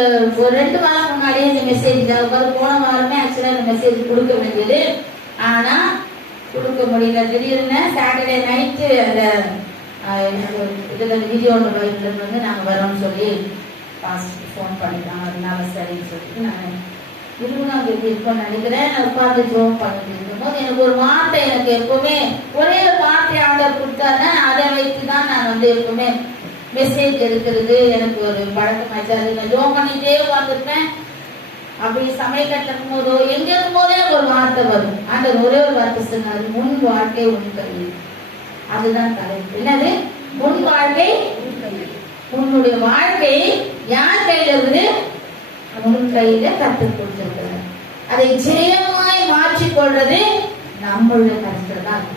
ஒரு 2 வாரம் முன்னாடியே இந்த மெசேஜ் போன வாரமே ஆக்சுவலா இந்த மெசேஜ் கொடுக்க வேண்டியது, ஆனா கொடுக்க முடியல. திடீர்னு சாட்டர்டே நைட்டு அந்த இதுல வீடியோ வந்து நாங்க வரோம்னு சொல்லி பாஸ்ட் ஃபோன் பண்ணிட்டாங்க. அதனால சரின்னு சொல்லிட்டு நான் 20ஆம் தேதி இருக்கோம்னு நினைக்கிறேன். நான் உட்காந்து ஜோம் பண்ணிட்டு இருக்கும்போது எனக்கு ஒரு வார்த்தை, எனக்கு எப்பவுமே ஒரே ஒரு வார்த்தை ஆர்டர் கொடுத்தாருன்னா அதை வைத்து தான் நான் வந்து எப்பவுமே மெசேஜ் எடுக்கிறது எனக்கு ஒரு பழக்கமாச்சு. அது நான் ஜோம் பண்ணிட்டே உட்காந்துருப்பேன். அப்படி சமையல் இருக்கும் போதோ எங்க இருக்கும் போதே ஒரு வார்த்தை வரும். அந்த ஒரே ஒரு வார்த்தை சொன்னாரு, முன் வாழ்க்கை உன் கையில். அதுதான் தலைப்பு. என்னது? முன் வாழ்க்கை உன் கையில். உன்னுடைய வாழ்க்கை யார் கையில இருக்குது? உன் கையில கற்றுக் கொடுத்திருக்கிறார். அதை ஜெயமாய் மாற்றிக்கொள்றது நம்மளுடைய கருத்துல தான்.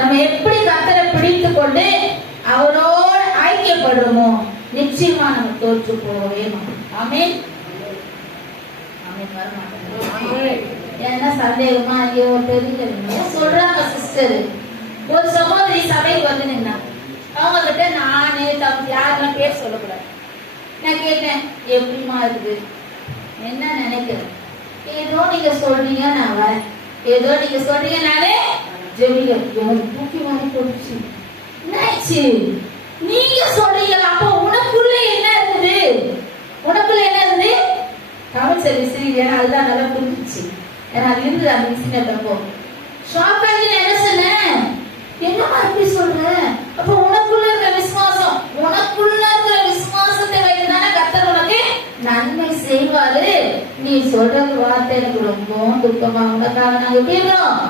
நம்ம எப்படி கர்த்தரை பிடித்து கொண்டு அவரோடு ஐக்கியப்படுறோமோ நிச்சயமா நம்ம தோற்று போகவே மாட்டோம். ஆமென். ஆமென். வர மாட்டோம். என்ன சந்தேகமா? ஐயோ தெரியல சொல்றாங்க சிஸ்டர். ஒரு சகோதரி சபைக்கு வந்து நின்னா, அவங்க கிட்ட நானே யாரெல்லாம் பேர் சொல்லக்கூடாது. நான் கேட்டேன், எப்படிமா இருக்குது, என்ன நினைக்கிறேன்? ஏதோ நீங்க சொல்றீங்க நான் வரேன், ஏதோ நீங்க சொல்றீங்க நானே ஜெபிக்க. எனக்கு தூக்கி வாங்கி போட்டுச்சு. என்னாச்சு? நீங்க சொல்றீங்க, அப்ப உனக்குள்ள என்ன இருக்குது? உனக்குள்ள என்ன இருக்குது? தமிழ் சர்வீஸ். ஏன்னா அதுதான் நல்லா புரிஞ்சிச்சு. ஏன்னா அது இருந்தது அந்த விஷயத்தப்போ ஷாப் ஆகி என்ன சொன்னேன், என்னமா இப்படி சொல்ற? அப்ப உனக்குள்ள இருக்கிற விசுவாசம், உனக்குள்ள இருக்கிற விசுவாசத்தை வைத்துதானே கர்த்தர் உனக்கு நன்மை செய்வாரு. நீ சொல்ற வார்த்தை எனக்கு ரொம்ப துக்கமா, உனக்காக நாங்க கேட்கிறோம்,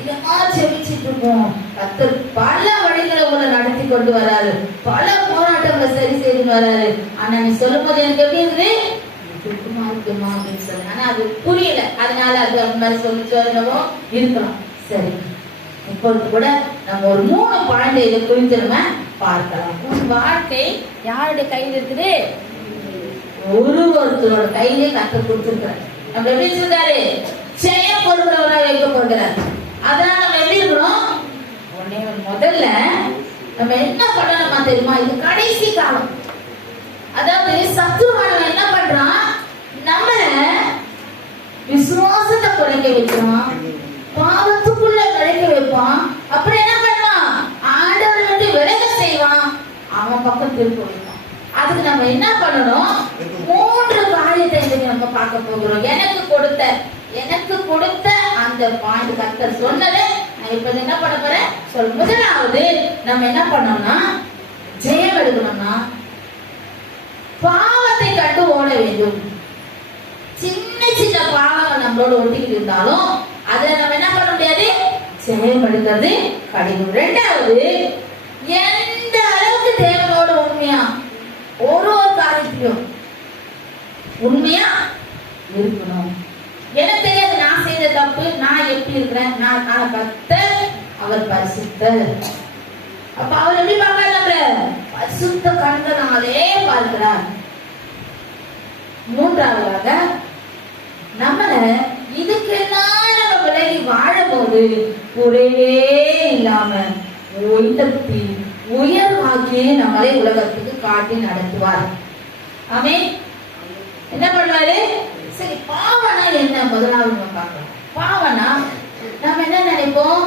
இதமா செவிச்சிட்டு இருக்கோம். கர்த்தர் பல வழிகளை உங்களை நடத்தி கொண்டு வராரு, பல போராட்டங்களை சரி செய்து வராரு. ஆனா நீ சொல்லும் போது எனக்கு எப்படி இருக்குது? துக்கமா இருக்குமா அப்படின்னு சொல்லி. ஆனா அது புரியல, அதனால அது அந்த மாதிரி சொல்லிச்சோ என்னவோ இருக்கலாம். சரி, இப்பொழுது கூட நம்ம ஒரு 3 பாயிண்ட் இதை குறித்து நம்ம பார்க்கலாம். உன் வாழ்க்கை யாருடைய கையில் இருக்குது? ஒருவரோட கையிலே கற்றுக் கொடுத்திருக்கிறார். நம்ம எப்படி சொல்றாரு? ஜெயம் கொடுக்கிறவராக வைக்கப்படுகிறார். அதனால நம்ம எப்படி இருக்கிறோம்? முதல்ல நம்ம என்ன பண்ணணுமா தெரியுமா? இது கடைசி காலம். அதாவது சத்துருவானவன் என்ன பண்றான்? நம்மள விசுவாசத்தை குறைக்க வைக்கிறான், பாவத்துக்குள்ள நுழைக்க வைப்பான். அப்புறம் என்ன பண்ணுவான்? ஆண்டவரை விட்டு விலக செய்வான், அவன் பக்கம் திருப்ப வைப்பான். அதுக்கு நம்ம என்ன பண்ணணும்? 3 காரியத்தை நம்ம பார்க்க போகிறோம். எனக்கு கொடுத்த அந்த பாயிண்ட் கர்த்தர் சொன்னதை நான் இப்ப என்ன பண்ண போறேன் சொல். முதலாவது நம்ம என்ன பண்ணோம்னா, ஜெயம் எடுக்கணும்னா பாவத்தை கண்டு ஓட வேண்டும். சின்ன சின்ன பாவங்கள் நம்மளோட ஒட்டிக்கிட்டு இருந்தாலும் அதுல நம்ம என்ன பண்ண முடியாது? ஜெயம் எடுக்கிறது கடினம். 2வது, எந்த அளவுக்கு தேவனோட உண்மையா ஒரு காரியத்திலும் உண்மையா இருக்கணும். எனக்கு தெரியாது நான் செய்த தப்பு, நான் எப்படி இருக்கிறேன், நான் கர்த்தர், அவர் பரிசுத்தர். அப்ப அவர் எப்படி பார்க்கிறார்? நம்மள பரிசுத்த கண்களாலே பார்க்கிறார். 3வதாக நம்மள இதுக்கெல்லாம் நம்ம விலகி வாழும்போது குறைவே இல்லாம உயர்த்தி உயர்வாக்கி நம்மளை உலகத்துக்கு காட்டி நடத்துவார். ஆமென். என்ன பண்ணுவாரு? சரி, பாவனா என்ன? முதலாவது நம்ம பார்க்கலாம். பாவனா நம்ம என்ன நினைப்போம்?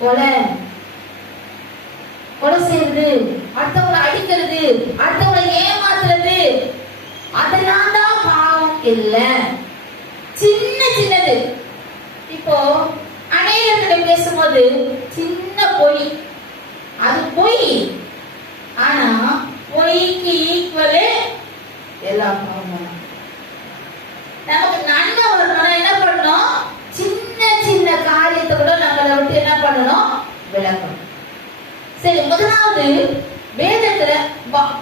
கொலை செய்யறது, அடுத்தவங்களை அடிக்கிறது, அடுத்தவங்களை ஏமாத்துறது, அதெல்லாம் தான் பாவம் இல்ல. சின்னது. இப்போ அநேகர்கிட்ட பேசும்போது சின்ன பொய், அது பொய். ஆனா பொய்க்கு ஈக்குவலு எல்லா பாவமும். நமக்கு நன்மை வரணும், என்ன பண்ணணும்? சின்ன காரியத்தை கூட நம்மளை விட்டு என்ன பண்ணணும்? விளக்கணும். சரி, முதலாவது வேதத்துல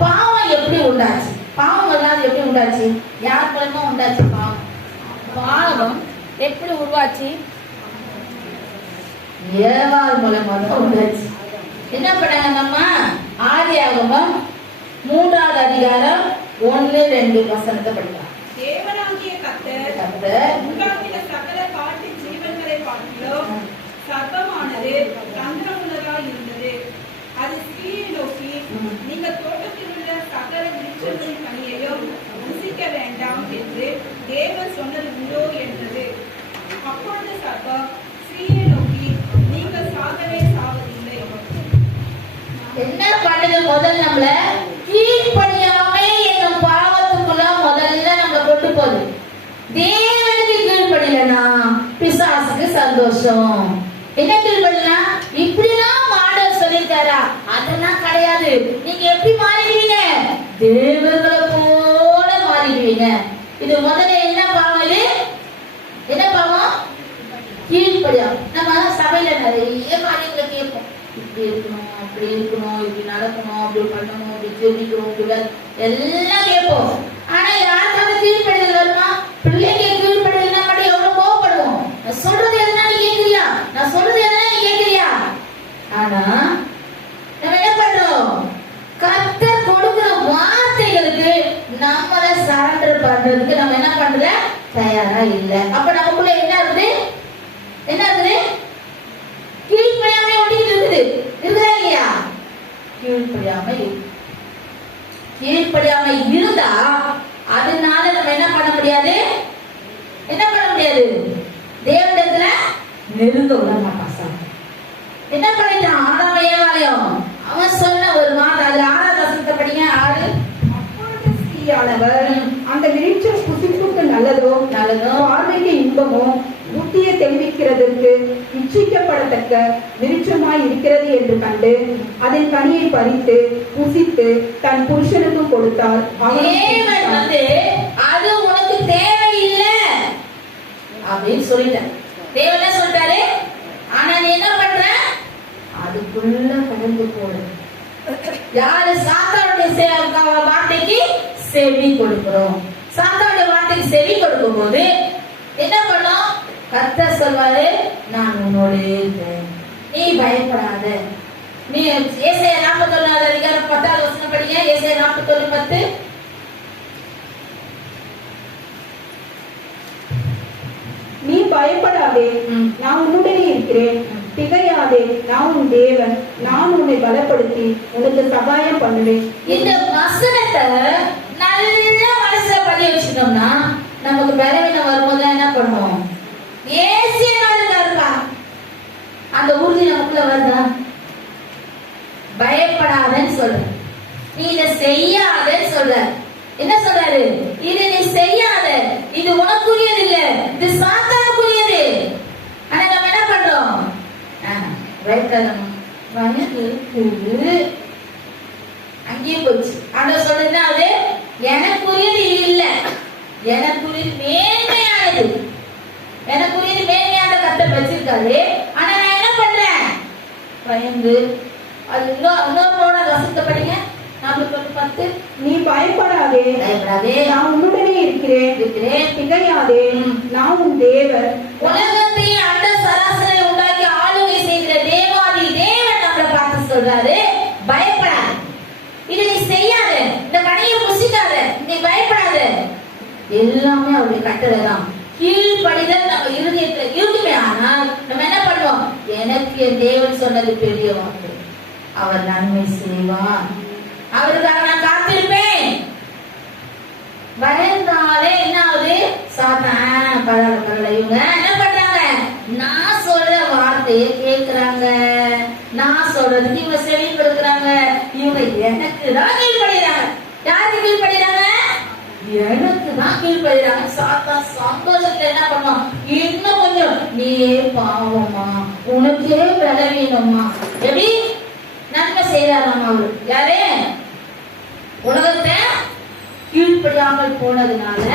பாவம் எப்படி உண்டாச்சு? பாவம் எல்லாம் எப்படி உண்டாச்சு? யார் மூலமா உண்டாச்சு? பாவம் எப்படி உருவாச்சு? ஏவாள் மூலமா தான் உண்டாச்சு. என்ன பண்ணாங்க? நம்ம ஆதியாகமம் 3வது அதிகாரம் 1-2 வசனத்தை படிக்கலாம். தேவனாகிய கர்த்தர் உண்டாக்கின சகல காட்டு ஜீவன்களை பார்க்கிலும் சர்ப்பமானது தந்திரமுள்ளதாய் இருந்தது. அது ஸ்திரீயை நோக்கி, நீங்கள் தோட்டத்தில் உள்ள சகல விருட்சங்களின் கனியையும் ருசிக்க என்ன பண்ணுது? முதல் நம்மள கீழ்ப்படியாமே எங்க பாவத்துக்குள்ள முதல்ல நம்மள கொண்டு போகுது. தேவனுக்கு கீழ்ப்படியலனா பிசாசுக்கு சந்தோஷம். என்ன கீழ்ப்படியலாம்? இப்படிலாம் ஆண்டவர் சொல்லிட்டாரா? அதெல்லாம் கிடையாது. நீங்க எப்படி மாறிடுவீங்க? தேவர்களை போல மாறிடுவீங்க. இது முதல்ல என்ன பாவம்? இது என்ன பாவம்? கீழ்ப்படியாம. நம்ம சபையில நிறைய காரியங்களை கேட்போம். இப்படி இருக்கணும், அப்படி இருக்கணும், இப்படி நடக்கணும், அப்படி பண்ணணும், அப்படி ஜெபிக்கணும், எல்லாம் கேட்போம். ஆனா யாருக்காவது கீழ்ப்படிதல் வருமா? பிள்ளைங்க கீழ்ப்படிதல்னா மட்டும் எவ்வளவு கோவப்படுவோம். நான் சொல்றது எதுனா நீ கேட்கிறியா? நான் சொல்றது எதுனா நீ கேட்கிறியா? ஆனா நம்ம என்ன பண்றோம்? கர்த்தர் கொடுக்கிற வார்த்தைகளுக்கு நம்மள சரண்டர் பண்றதுக்கு நம்ம என்ன பண்ற? தயாரா இல்ல. அப்ப நமக்குள்ள என்ன இருக்குது? என்ன இருக்குது? கீழ்ப்படியாமை ஒட்டிக்கிட்டு இருக்குது. இருக்குதா இல்லையா? கீழ்ப்படியாமை இருந்தா அதனால நம்ம என்ன பண்ண முடியாது? என்ன பண்ண முடியாது? தேவனிடத்துல நெருங்க விட மாட்டான். என்ன பண்ணிட்டான் ஆதாம் ஏவாளையும்? அவன் சொன்ன ஒரு வார்த்தை, அதுல 6வது வசனத்தை படிங்க. 6. அந்த விருட்சம் புசிப்புக்கு நல்லதோ பார்வைக்கு இன்பமோ புத்தியை தெரிவிக்கிறதற்கு இச்சிக்கப்படத்தக்க விருட்சமாய் இருக்கிறது என்று கண்டு அதன் கனியை பறித்து புசித்து தன் புருஷனுக்கு கொடுத்தார். தேவன் வந்து அது உனக்கு தேவையில்லை அப்படின்னு சொல்லிட்டார். தேவன் என்ன சொல்லிட்டாரு? ஆனா நீ என்ன பண்ற? அதுக்குள்ள கடந்து போற. யாரு சாத்தானுடைய வார்த்தைக்கு செவி கொடுக்கிறோம். சாத்தானுடைய வார்த்தைக்கு செவி கொடுக்கும் போது என்ன பண்ணோம்? கர்த்தர் சொல்வாரு, நான் உன்னோட இருக்கேன், நீ பயப்படாத. நீ ஏசாயா 41 அதிகாரம் 10வது வசனம் படிங்க. ஏசாயா 41:10. நீ பயப்படாதே, நான் உன்னுடனே இருக்கிறேன். திகையாதே, நான் உன் தேவன். நான் உன்னை பலப்படுத்தி உனக்கு சகாயம் பண்ணுவேன். இந்த வசனத்தை நல்ல மனசுல பண்ணி வச்சுட்டோம்னா நமக்கு பலவீனம் வரும்போது என்ன பண்ணுவோம்? இருப்பா அந்த உறுதி நமக்குள்ள வருதா? பயப்படாதன்னு சொல்ற, நீ இதை செய்யாதன்னு சொல்ற. என்ன சொல்றாரு? இது நீ செய்யாத, இது உனக்குரியது இல்ல, இது சாத்தானுக்குரியது. ஆனா நம்ம என்ன பண்றோம்? அங்கேயே போச்சு. ஆண்டவர் சொல்றது அது எனக்குரியது இல்ல, எனக்குரியது மேன்மையானது. எனக்குரியது மேன்மையான கர்த்தர் வச்சிருக்காரு. ஆனா நான் என்ன பண்றேன்? பயந்து. அது இன்னொரு ரசத்தை படிங்க. 40:10. நீ பயப்படாதே, நான் உன்னுடனே இருக்கிறேன். திகையாதே, நான் உன் தேவன். உலகத்தை அண்ட சராசரை உண்டாக்கி ஆளுகை செய்கிற தேவாதி தேவன் நம்மளை பார்த்து சொல்றாரு, பயப்படாத, இது நீ செய்யாத, இந்த கனியை புசிக்காத, நீ பயப்படாத. எல்லாமே அவருடைய கட்டளை தான். கீழ்ப்படிதல் நம்ம இருதயத்துல இருக்குமே. ஆனால் நம்ம என்ன பண்ணுவோம்? எனக்கு என் தேவன் சொன்னது பெரிய வார்த்தை, அவர் நன்மை செய்வார், அவருக்காக நான் காத்திருப்பேன். பயந்தாலே என்ன ஆகுது? சாத்தான் பரவாயில்ல, இவங்க என்ன பண்றாங்க? நான் சொல்ற வார்த்தையை கேட்கிறாங்க, நான் சொல்றதுக்கு இவங்க செவி கொடுக்குறாங்க, இவங்க எனக்கு தான் கீழ்படுகிறாங்க. யாருக்கு கீழ்படுகிறாங்க? எனக்கு தான் கீழ்படுகிறாங்க. சாத்தான் சந்தோஷத்துல என்ன பண்ணுவோம்? இன்னும் கொஞ்சம், நீ பாவமா, உனக்கே பலவீனமா, எப்படி நன்மை செய்யறாராம் அவரு. யாரே? உலகத்தை கீழ்ப்படியாமல் போனதுனால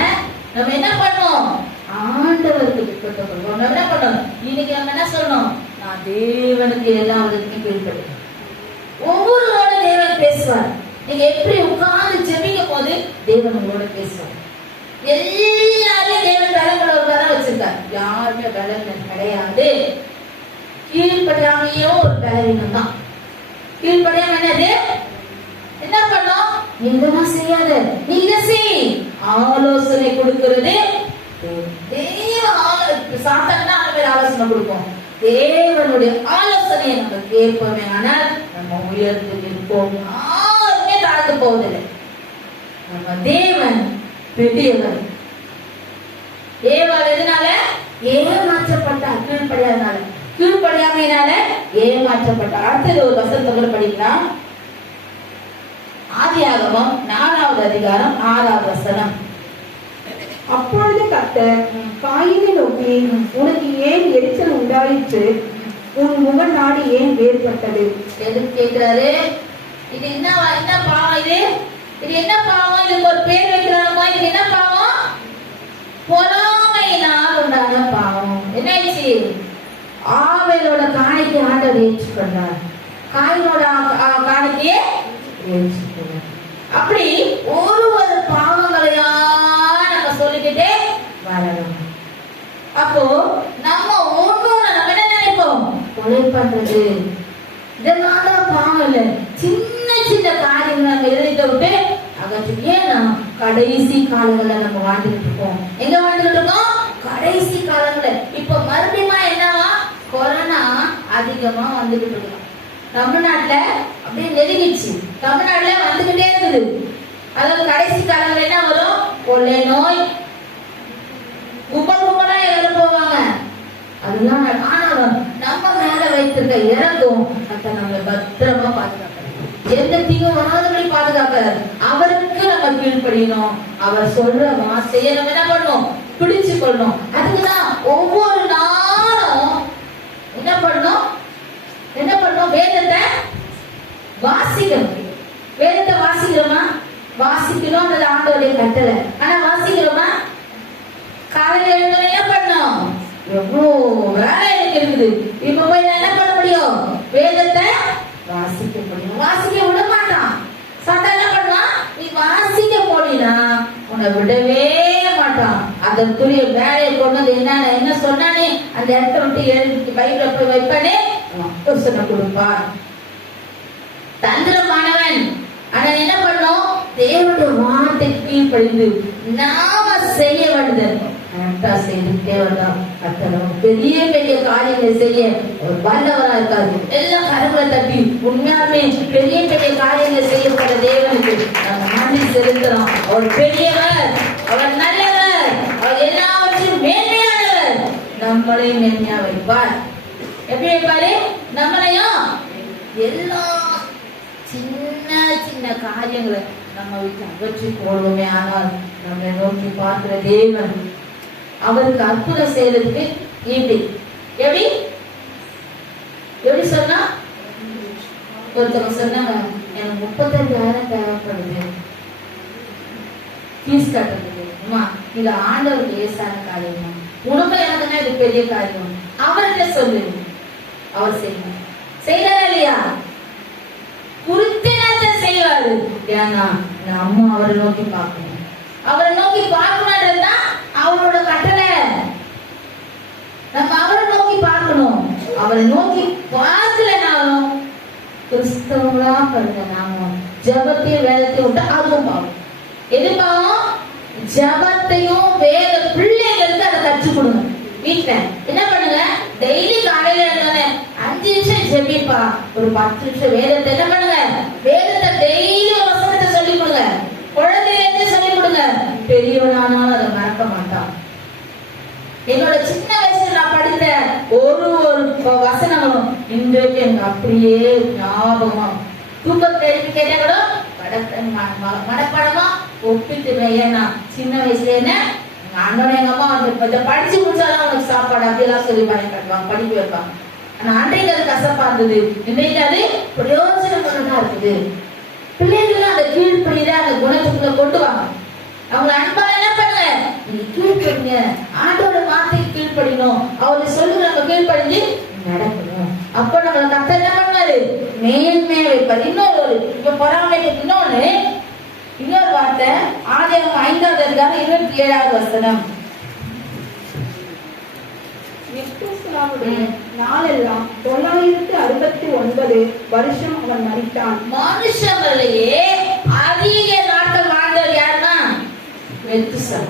நம்ம என்ன பண்ணோம்? ஆண்டவருக்கு விட்டுக்கொள்வோம். நம்ம என்ன பண்ணோம்? இன்னைக்கு நம்ம என்ன சொல்லணும்? நான் தேவனுக்கு எல்லா விதத்தையும் கீழ்ப்படுவேன். ஒவ்வொருவரோட தேவன் பேசுவார். நீங்க எப்படி உட்கார்ந்து ஜெபிக்கும் போது தேவன் உங்களோட பேசுவார். எல்லாரையும் தேவன் பலங்களோட வச்சிருக்காரு. யாருமே பலவீனம் கிடையாது. கீழ்ப்படியாமையோ ஒரு பலவீனம் தான். கீழ்ப்படியாம என்னது? என்ன பண்ணோம்? இதெல்லாம் செய்யாத, நீ இதை செய், ஆலோசனை கொடுக்கிறது சாத்தான ஆலோசனை கொடுப்போம். தேவனுடைய ஆலோசனையை நம்ம கேட்போமே, ஆனால் நம்ம உயர்ந்து இருப்போம். யாருமே தாழ்ந்து போவதில்லை. நம்ம தேவன் பெரியவர். தேவன் எதனால ஏமாற்றப்பட்டார்? கீழ்ப்படியாதனால. கீழ்ப்படியாமையினால ஏமாற்றப்பட்டார். அடுத்தது ஒரு வசனத்தை கூட படிக்கலாம். ஆதியாகமம் 4வது அதிகாரம் 6வது வசனம். அப்பொழுது கர்த்தர் காயினை நோக்கி, உனக்கு ஏன் எரிச்சல் உண்டாயிற்று? உன் முகநாடி ஏன் வேறுபட்டது? எதுக்கு கேட்கிறாரு? இது என்ன பாவம்? இது என்ன பாவம்? இதுக்கு ஒரு பேர் வைக்கிறாங்க. இது என்ன பாவம்? பொறாமையினால் உண்டான பாவம். என்ன ஆயிடுச்சு? ஆவேலோட காணிக்கை ஆண்டவர் ஏற்றுக்கொண்டார், காயினோட காணிக்கையை ஏற்றுக்கொண்டார். அப்படி ஒரு பாவங்களையா நம்ம சொல்லிக்கிட்டே வரணும். அப்போ நம்ம ஒவ்வொரு நம்ம என்ன நினைப்போம்? கொலை பண்றது இதெல்லாம் தான் பாவம் இல்லை. சின்ன சின்ன காரியங்கள் நம்ம எழுதிட்டு விட்டு அகற்றுக்கு. ஏன்னா கடைசி காலங்கள்ல நம்ம வாழ்ந்துகிட்டு இருக்கோம். எங்க வாழ்ந்துகிட்டு இருக்கோம்? கடைசி காலங்கள்ல. இப்ப மறுபடியும் என்னவா? கொரோனா அதிகமா வந்துகிட்டு இருக்கோம். தமிழ்நாட்டுல அப்படியே நெருங்கிச்சு. தமிழ்நாட்டுல வந்துகிட்டே இருக்குது. அதாவது கடைசி காலங்கள்ல என்ன வரும்? கொள்ளை நோய், கும்பலா இறந்து போவாங்க. அதெல்லாம் ஆனாலும் நம்ம மேல வைத்திருக்க இறங்கும் அப்ப நம்மளை பத்திரமா பாதுகாக்கிறார். எந்த தீங்கும் வராதபடி பாதுகாக்கிறார். அவருக்கு நம்ம கீழ்ப்படியணும். அவர் சொல்ற வார்த்தையை நம்ம என்ன பண்ணணும்? பிடிச்சு கொள்ளணும். அதுக்குதான் ஒவ்வொரு நாளும் என்ன பண்ணணும்? வேதத்தை வாசிக்கணும். வேதத்தை வாசிக்கிறோமா? வாசிக்கணும். அது ஆண்டவருடைய கட்டளை. ஆனா வாசிக்கிறோமா? காலையில எழுந்தோம் என்ன பண்ணணும்? எவ்வளவு வேலை எனக்கு இருக்குது. இப்ப போய் என்ன பண்ண முடியும்? வேதத்தை வாசிக்க முடியும். வாசிக்க விட மாட்டான். சட்டை என்ன பண்ணலாம்? நீ வாசிக்க போனா உன்னை விடவே மாட்டான். அதற்குரிய வேலையை கொண்டு என்ன சொன்னானே அந்த இடத்த விட்டு எழுதி பைபிள போய் வைப்பானே சொன்ன கொடுப்பான். தந்திரமானவன். ஆனா என்ன பண்ணும்? தேவனுடைய வார்த்தை கீழ்ப்படிந்து நாம செய்ய வேண்டியது பெரிய பெரிய காரியங்களை செய்ய ஒரு வல்லவரா இருக்காது. எல்லாம் கரங்களை தட்டி உண்மையாலுமே பெரிய பெரிய காரியங்களை செய்யப்பட தேவனுக்கு நம்ம நன்றி செலுத்துறோம். அவர் பெரியவர், அவர் நல்லவர், அவர் எல்லாவற்றையும் மேன்மையானவர். நம்மளையும் மேன்மையா வைப்பார். எப்படி வைப்பாரு? நம்மளையும் எல்லா சின்ன சின்ன காரியங்களை நம்ம வீட்டு அகற்றி போடுவோமே. ஆனால் நம்மளை நோக்கி பார்க்கிற தேவன் அவருக்கு அற்புதம் செய்யறதுக்கு எப்படி சொன்னா? ஒருத்தவங்க சொன்னாங்க, எனக்கு 35,000 தேவைப்படுது ஃபீஸ் கட்டுறதுக்கு. அம்மா இது ஆண்டவருக்கு லேசான காரியமா? உனக்கு எனக்குன்னா இது பெரிய காரியம். அவர்கிட்ட சொல்லு, அவர் செய்யறாரா இல்லையா? குறித்த நேரத்தை செய்வாரு. ஏன்னா நம்ம அவரை நோக்கி பார்க்கணும். அவரை நோக்கி பார்க்கணும்ன்றதுனா அவரோட கட்டளை. நம்ம அவரை நோக்கி பார்க்கணும். அவரை நோக்கி பார்க்கலனாலும் கிறிஸ்தவங்களா பாருங்க, நாம ஜபத்தையும் வேதத்தையும் விட்டு அதுவும் பாவம். எது பாவம்? ஜபத்தையும் வேத பிள்ளைகளுக்கு அதை கற்றுக் கொடுங்க. வீட்டுல என்ன பண்ணுங்க? டெய்லி காலையில 5 நிமிஷம் ஜெபிப்பா, ஒரு 10 நிமிஷம் வேதத்தை என்ன பண்ணுங்க? வேதத்தை டெய்லி வசனத்தை சொல்லிக் கொடுங்க. குழந்தையிலிருந்து சொல்லிக் கொடுங்க. பெரியவனானாலும் அதை மறக்க மாட்டான். என்னோட சின்ன வயசுல நான் படித்த ஒரு வசனங்களும் இன்றைக்கு எனக்கு அப்படியே ஞாபகமா. தூக்கத்தை எழுப்பி கேட்டா கூட மனப்படமா ஒப்பிட்டுவேன். ஏன்னா சின்ன வயசுல என்ன அண்ணன் எங்க அம்மா வந்து படிச்சு முடிச்சாலும் அவனுக்கு சாப்பாடு அப்படியெல்லாம் சொல்லி பணி கட்டுவாங்க, படிக்க வைப்பாங்க. ஆனா அன்றைக்கு அது கசப்பா இருந்தது, இன்றைக்கு அது பிரயோஜனமா இருக்குது. பிள்ளைகளும் அந்த கீழ்ப்படியில அந்த குணத்துக்குள்ள கொண்டு வாங்க. அவங்க அன்பா என்ன பண்ணுங்க? நீங்க கீழ்படிங்க, ஆண்டோட வார்த்தைக்கு கீழ்ப்படிணும். அவரு சொல்லுங்க, நம்ம கீழ்ப்படிஞ்சு நடக்கணும். அப்ப நம்ம கர்த்தர் என்ன பண்ணாரு? மேன்மையா வைப்பார். இப்ப பொறாமைக்கு இன்னொரு வார்த்தை ஆதியாகமம் 5வது அதிகாரம் 27வது வசனம். நாளெல்லாம் 969 வருஷம் அவன் மரித்தான். மனுஷங்களையே அதிக நாட்கள் வாழ்ந்தவர் யாருன்னா மெத்துசலா.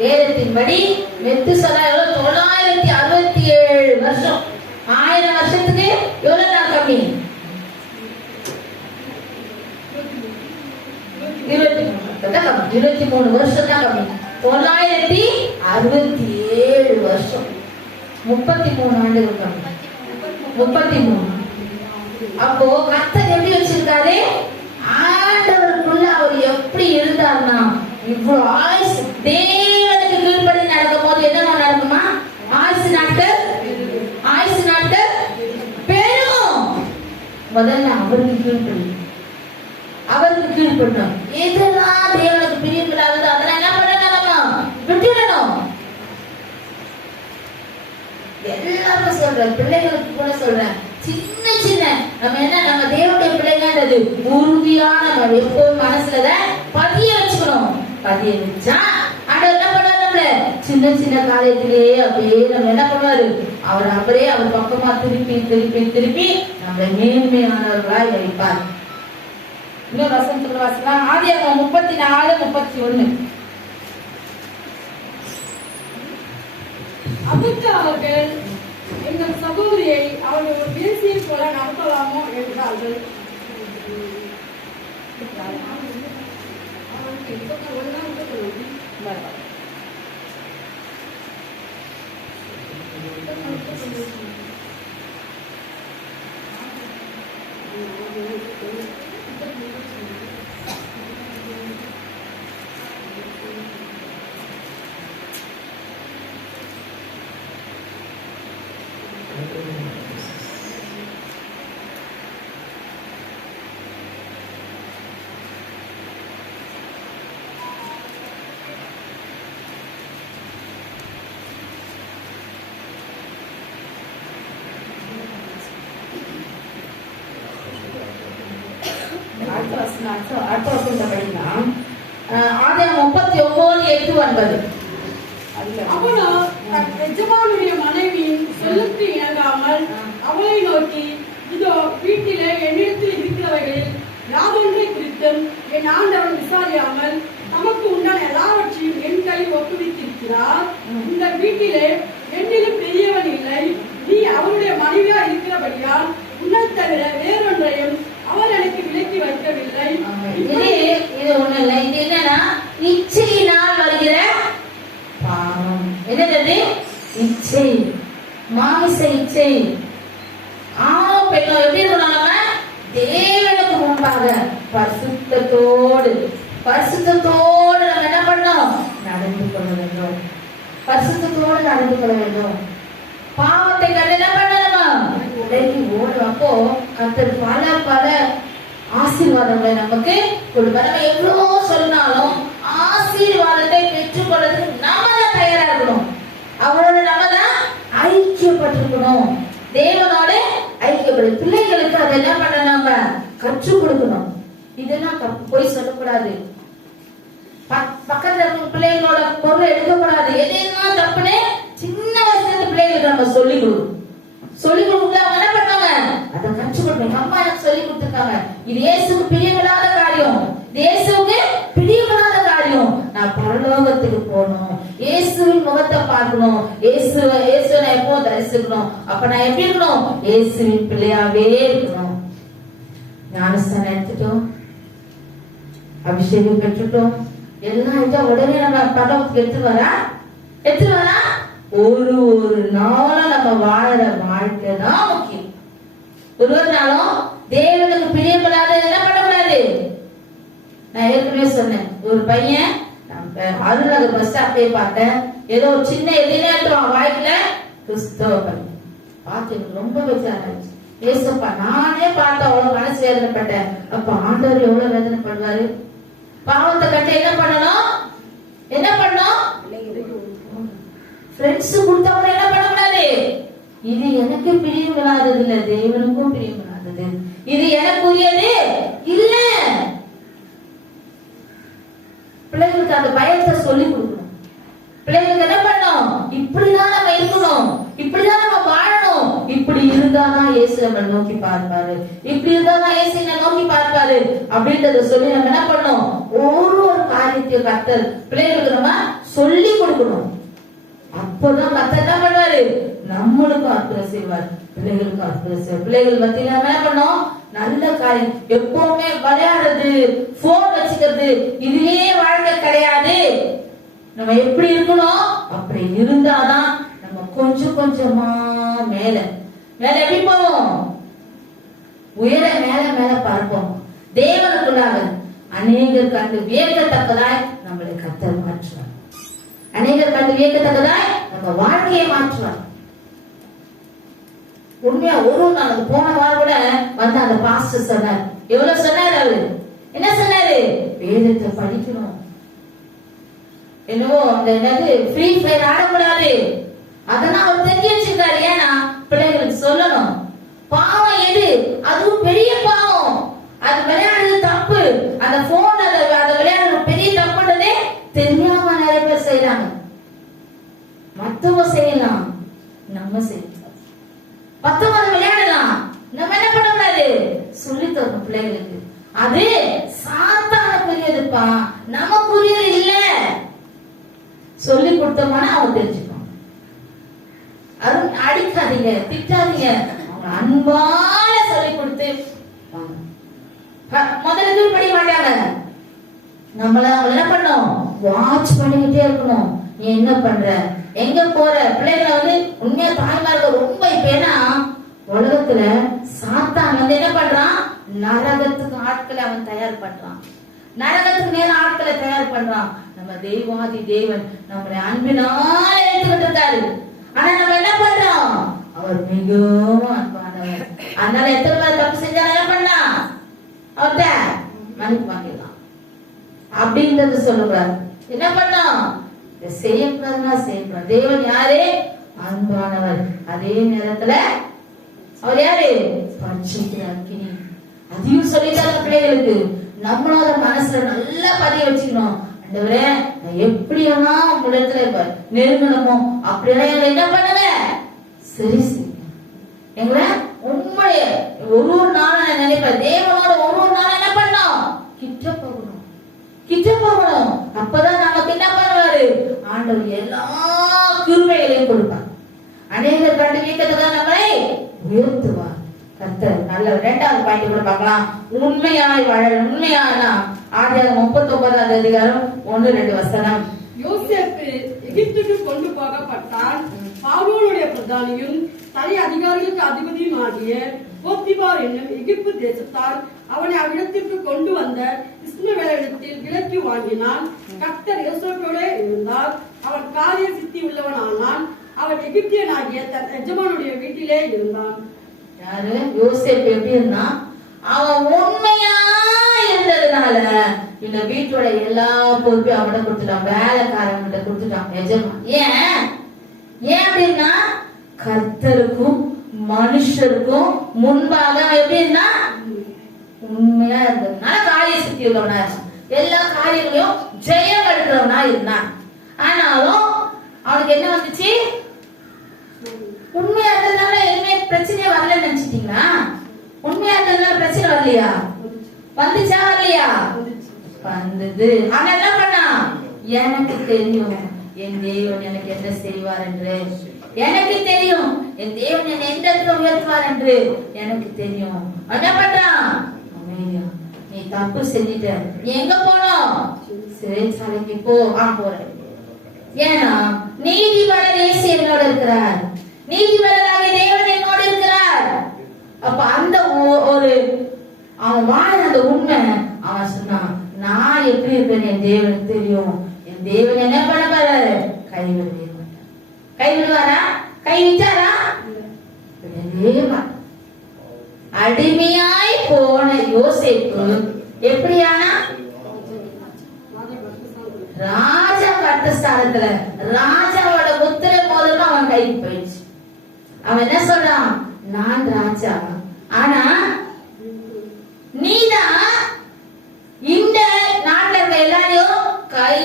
வேதத்தின்படி மெத்துசலா எவ்வளவு? 967 வருஷம். 1000 வருஷத்துக்கு எவ்வளவு நாள் கம்மி? 23 வருஷம் தான் கம்மி. 967 வருஷம், 33 ஆண்டுகள் கம்மி. 33. அப்போ கர்த்தர் எப்படி வச்சிருக்காரு? ஆண்டவர் நமக்குள்ள அவர் எப்படி இருந்தார்னா இவ்வளவு ஆயுசு தேவனுக்கு கீழ்ப்படி நடக்கும் போது என்ன நடக்குமா? ஆயுசு நாட்கள் பெரும். முதல்ல அவருக்கு கீழ்ப்படணும். எதெல்லாம் தேவனுக்கு பிரியப்படாதது அதெல்லாம் என்ன பண்ணணும்? விட்டுடணும். எல்லாரும் சொல்றேன், பிள்ளைகளுக்கு கூட சொல்றேன், சின்ன நம்ம என்ன நம்ம தேவனுடைய பிள்ளைங்கன்றது உறுதியான எப்பவும் மனசுல பதிய வச்சுக்கணும். பதிய வச்சா ஆண்டவர் என்ன பண்ணுவாரு? நம்மள சின்ன சின்ன காரியத்திலேயே அப்படியே நம்ம என்ன பண்ணுவாரு? அவர் பக்கமா திருப்பி நம்மளை மேன்மையானவர்களாய் வைப்பார். இன்னொரு வசனத்துக்குள்ள வாசிக்கலாம். ஆதியாகமம் 34:31. அதற்கு அவர்கள், எங்கள் சகோதரியை அவர்கள் ஒரு வேசியை போல நடத்தலாமோ என்றார்கள். ஆதியாகமம் 39:8-9. அவனோ தன் எஜமானுடைய மனைவியின் சொல்லுக்கு இணங்காமல் அவளை நோக்கி, இதோ வீட்டிலே என்னிடத்தில் இருக்கிறவைகளில் யாதொன்றை குறித்தும் என் ஆண்டவன் விசாரியாமல் நமக்கு உண்டான எல்லாவற்றையும் என் கையில் ஒப்புவித்திருக்கிறார். இந்த வீட்டிலே என்னிலும் பெரியவன் இல்லை. நீ அவருடைய மனைவியா இருக்கிறபடியால் உன்னை தவிர வேறொன்றையும் அவர் எனக்கு விலக்கி வைக்கவில்லை. இது ஒண்ணு இல்லை. இது என்னன்னா இச்சையினால் வருகிற பாவம். என்னது? இச்சை, மாமிச இச்சை. ஆணும் பெண்ணும் எப்படி சொன்னாங்க? தேவனுக்கு முன்பாக பரிசுத்தத்தோடு நம்ம என்ன பண்ணோம்? நடந்து கொள்ள வேண்டும். பரிசுத்தத்தோடு நடந்து கொள்ள வேண்டும். பாவத்தை கண்டு என்ன பண்ணணும்? உலகி ஓடும். அப்போ கர்த்தர் பல ஆசீர்வாதங்களை நமக்கு கொடுப்பார். நம்ம எவ்வளவு சொன்னாலும் ஆசீர்வாதத்தை பெற்றுக்கொள்றதுக்கு நம்ம தான் தயாரா இருக்கணும். அவரோட நம்ம தான் ஐக்கியப்பட்டிருக்கணும். தேவனோட ஐக்கியப்படும் பிள்ளைகளுக்கு அதை என்ன பண்ண நம்ம கற்றுக் கொடுக்கணும். இதெல்லாம் போய் சொல்லக்கூடாது. பக்கத்துல இருக்க பிள்ளைகளோட பொருள் எடுக்கக்கூடாது. எதெல்லாம் தப்புன்னு சின்ன வயசுல பிள்ளைகளுக்கு நம்ம சொல்லி கொடுக்கணும். அவங்க என்ன பண்ணாங்க? அதை கற்றுக் கொடுக்கணும். அம்மா எனக்கு சொல்லி கொடுத்துருக்காங்க, இது இயேசுக்கு பிரியப்படாத காரியம், இயேசுக்கு பிரியப்படாத காரியம். நான் பரலோகத்துக்கு போகணும், இயேசுவின் முகத்தை பார்க்கணும், இயேசுவை நான் எப்போ தரிசிக்கணும். அப்ப நான் எப்படி இருக்கணும்? இயேசுவின் பிள்ளையாவே இருக்கணும். ஞானஸ்தானம் எடுத்துட்டோம், அபிஷேகம் பெற்றுட்டோம், எல்லாம் உடனே நம்ம பரலோகத்துக்கு எடுத்து வரா ஒரு நாளும் நம்ம வாழற வாழ்க்கை தான் முக்கியம். ஒரு நாளும் தேவனுக்கு பிரியப்படாத என்ன பண்ணக்கூடாது. நான் ஏற்கனவே சொன்னேன், ஒரு பையன் அருள்நகர் பஸ் ஸ்டாப்லயே பார்த்தேன். ஏதோ ஒரு சின்ன எதிர்த்து வாழ்க்கையில கிறிஸ்தவ பையன் பார்த்து எனக்கு ரொம்ப பேச்சாச்சு. ஏசப்பா நானே பார்த்து அவ்வளவு மனசு வேதனைப்பட்டேன். அப்ப ஆண்டவர் எவ்வளவு வேதனைப்படுவாரு. பாவத்தை கட்ட என்ன பண்ணணும்? ஃப்ரெண்ட்ஸ் கொடுத்தவங்க என்ன பண்ணக்கூடாது. இது எனக்கு பிரியமில்லாதது இல்ல, தேவனுக்கும் பிரியமில்லாதது. இது எனக்குரியது இல்ல. பிள்ளைகளுக்கு அந்த பயத்தை சொல்லி கொடுக்கணும். பிள்ளைகளுக்கு என்ன பண்ணணும்? இப்படிதான் நம்ம இருக்கணும், இப்படிதான் நம்ம வாழணும். இப்படி இருந்தாதான் இயேசு நம்ம நோக்கி பார்ப்பாரு, இப்படி இருந்தாதான் இயேசு என்ன நோக்கி பார்ப்பாரு அப்படின்றத சொல்லி நம்ம என்ன பண்ணணும்? ஒரு காரியத்தையும் கர்த்தர் பிள்ளைகளுக்கு நம்ம சொல்லி கொடுக்கணும். அப்பதான் கர்த்தர் என்ன பண்ணுவாரு? நம்மளுக்கும் அற்புதம் செய்வார், பிள்ளைகளுக்கும் அற்புதம் செய்வார். பிள்ளைகள் மத்தியில என்ன பண்ணணும்? நல்ல காரியம். எப்பவுமே விளையாடுறது, போன் வச்சுக்கிறது, இதுலயே வாழ்க்கை கிடையாது. நம்ம எப்படி இருக்கணும்? அப்படி இருந்தாதான் நம்ம கொஞ்சம் கொஞ்சமா மேல எப்படி போவோம்? உயர மேல பார்ப்போம். தேவனுக்குள்ளாக அநேகர் கண்டு வியக்கத்தக்கதாய் நம்மளை கர்த்தர் மாற்றுவார். அநேகர் கண்டு வியக்கத்தக்கதாய் நம்ம வாழ்க்கையை மாற்றுவார். உண்மையா ஒரு நாள் போன வாரம் கூட வந்து அந்த பாஸ்டர் சொன்னார். எவ்வளவு சொன்னாரு அவரு? என்ன சொன்னாரு? வேதத்தை படிக்கணும். என்னவோ அந்த என்னது ஃப்ரீ ஃபயர் ஆடக்கூடாது, அதெல்லாம் அவர் தெரிஞ்சு வச்சிருக்காரு. ஏன்னா பிள்ளைகளுக்கு சொல்லணும் பாவம் எது, அதுவும் பெரிய பாவம், அது விளையாடுறது தப்பு, அந்த போன் அதை விளையாடுறது பெரிய தப்புன்றதே தெரியாம நிறைய பேர் செய்யறாங்க. மத்தவங்க செய்யலாம், நம்ம செய்யலாம். மத்தவங்க விளையாடலாம், நம்ம என்ன பண்ணக்கூடாது? சொல்லி தரணும் பிள்ளைகளுக்கு. அது சாத்தானுக்குரியதுப்பா, நமக்குரியது இல்ல. சொல்லி கொடுத்தோம்னா அவங்க தெரிஞ்சுக்கணும். அது அடிக்காதீங்க, திட்டாதீங்க, அவங்க அன்பால சொல்லி கொடுத்து முதல்ல தூள் படிக்க மாட்டாங்க. நம்மள என்ன பண்ணணும்? வாட்ச் பண்ணிக்கிட்டே இருக்கணும். நீ என்ன பண்ற, எங்க போற? பிள்ளைகளை வந்து உண்மையா தாய்மார்கள் ரொம்ப இப்ப ஏன்னா உலகத்துல சாத்தான் வந்து என்ன பண்றான்? நரகத்துக்கு ஆட்களை அவன் தயார் பண்றான். நரகத்துக்கு நேர ஆட்களை தயார் பண்றான். நம்ம தெய்வாதி தேவன் நம்மளை அன்பினால எடுத்துக்கிட்டு இருக்காரு. ஆனா நம்ம என்ன பண்றோம்? அவர் மிகவும் அன்பானவர். அதனால எத்தனை பேர் தப்பு செஞ்சா என்ன பண்ணா அவர்கிட்ட மன்னிப்பு வாங்கிடலாம் அப்படின்றது சொல்லக்கூடாது. என்ன பண்ணோம்? செய்யக்கூடாதுன்னா செய்யக்கூடாது. தேவன் யாரு? அன்பானவர். அதே நேரத்துல அவர் யாரு? பரிசுத்தர். அதையும் சொல்லிட்டாங்க பிள்ளைகளுக்கு. நம்மளோட மனசுல நல்லா பதிய வச்சுக்கணும். ஆண்டவரே நான் எப்படியெல்லாம் உங்களிடத்துல நெருங்கணுமோ அப்படியெல்லாம் என்ன பண்ணுங்க, சரி எங்களை உண்மைய ஒரு நாள் நான் நினைப்பேன். தேவனோட ஒரு நாள் என்ன பண்ணோம்? கிட்ட போகணும், கிட்ட போகணும். அப்பதான் நமக்கு என்ன பண்ணுவாரு? ஆண்டவர் எல்லா கிருபைகளையும் கொடுப்பார். அநேகர் கண்டு வீக்கத்துக்கு நம்மளை உயர்த்துவார் கர்த்தர். நல்ல இரண்டாவது பாயிண்ட் கூட பார்க்கலாம். உண்மையாய் வாழ. உண்மையானா ஆதியாகமம் 39ஆம் அதிகாரம் 1-2 வசனம். யோசேப்பு எகிப்துக்கு கொண்டு போகப்பட்டான். பார்வோனுடைய பிரதானியும் தனி அதிகாரிகளுக்கு அதிபதியும் ஆகிய போத்திபார் என்னும் எகிப்து தேசத்தால் அவனை அவ்விடத்திற்கு கொண்டு வந்த இஸ்மவேலரிடத்தில் விலக்கி வாங்கினான். கர்த்தர் யோசேப்போடு இருந்தார். அவன் காரிய சித்தி உள்ளவன் ஆனான். அவன் எகிப்தியனாகிய தன் எஜமானுடைய வீட்டிலே இருந்தான். யாரு? யோசேப்பு எப்படி இருந்தா? அவன் உண்மையா இருந்ததுனால இந்த வீட்டோட எல்லா பொறுப்பையும் அவன்கிட்ட கொடுத்துட்டான். வேலைக்காரங்கிட்ட கொடுத்துட்டான் எஜமான். ஏன் அப்படின்னா கர்த்தருக்கும் மனுஷருக்கும் முன்பாக எப்படி இருந்தா? உண்மையா இருந்ததுனால காரிய சித்தி உள்ளவனா இருந்தான். எல்லா காரியங்களையும் ஜெயம் எடுக்கிறவனா இருந்தான். ஆனாலும் அவனுக்கு என்ன வந்துச்சு? உண்மையா இருந்ததுனால எதுவுமே பிரச்சனையே வரலன்னு நினைச்சிட்டீங்களா? உண்மையா இருந்ததுனால பிரச்சனை வரலையா? வந்துச்சா வரலையா? வந்தது. அவன் என்ன பண்ணா? எனக்கு தெரியும் என் தேவன் எனக்கு என்ன செய்வார் என்று. எனக்கு தெரியும் என் தேவன் என்னை எந்த இடத்துல உயர்த்துவார் என்று எனக்கு தெரியும். என்ன பண்றான்? அமைதியா, நீ தப்பு செஞ்சிட்ட, நீ எங்க போனோம்? சிறைச்சாலைக்கு போ. போறேன். ஏன்னா நீதிபதி என்னோட இருக்கிறார், நீதிபதியாகிய தேவன் என்னோட இருக்கிறார். அப்ப அந்த ஒரு அவன் வாழ அந்த உண்மை அவன் சொன்னான். நான் எப்படி இருப்பேன் என் தேவனுக்கு தெரியும். என் தேவன் என்ன பண்ண போறாரு? கைவிடுவே மாட்டார். கைவிடுவாரா? கைவிட்டாரா? அடிமையாய் போன யோசேப்பு எப்படியானா? ராஜா கட்டஸ்தானத்துல ராஜாவோட முத்திரை மோதிரம் அவன் கைக்கு போயிடுச்சு. அவன் என்ன சொல்றான்? நான் ராஜா, ஆனா நீதான் இந்த நாட்டுல இருக்க எல்லாரையும் கை